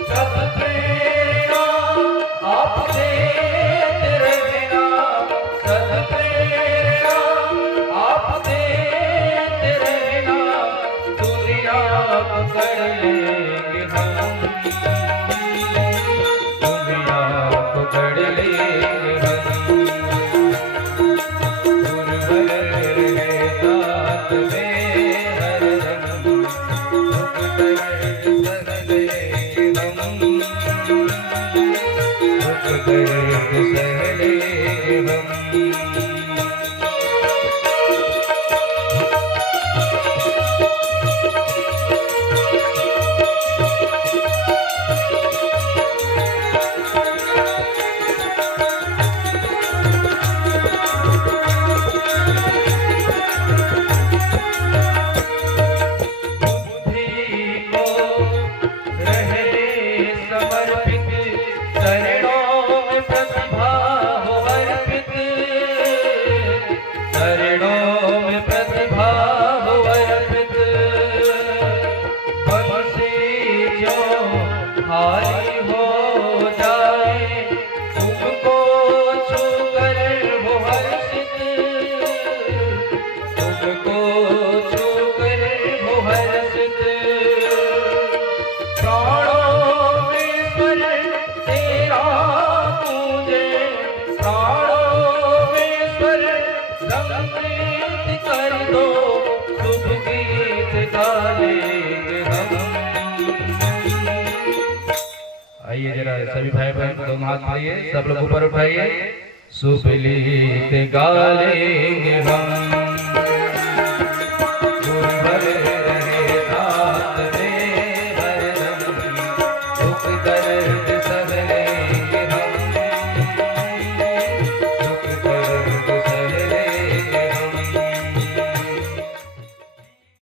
सब प्रेरणा आप देते रहना, सब प्रेरणा आप देते रहना, दुनिया पकड़ लेंगे हम, दुनिया पकड़ लेंगे हम। गुरुवर के साथ में हरदम दुख दर्द सह लेंगे हम, दुख दर्द सह लेंगे हम। बुद्धि को रहे समर्पित, चरणों में प्रतिभा हो अर्पित, चरणों में प्रतिभा हो अर्पित। बंसी जो हारी हो जाए, तुमको छूकर वो हर्षित, तुमको छूकर वो हर्षित। प्राणों में स्वर तेरा गूंजे, प्राणों में स्वर संप्रीत कर दो, शुभ गीत गा लेंगे हम। आइए जरा सभी भाई बहन दोनों हाथ उठाइए, सब लोग ऊपर उठाइए। शुभ गीत गा लेंगे हम।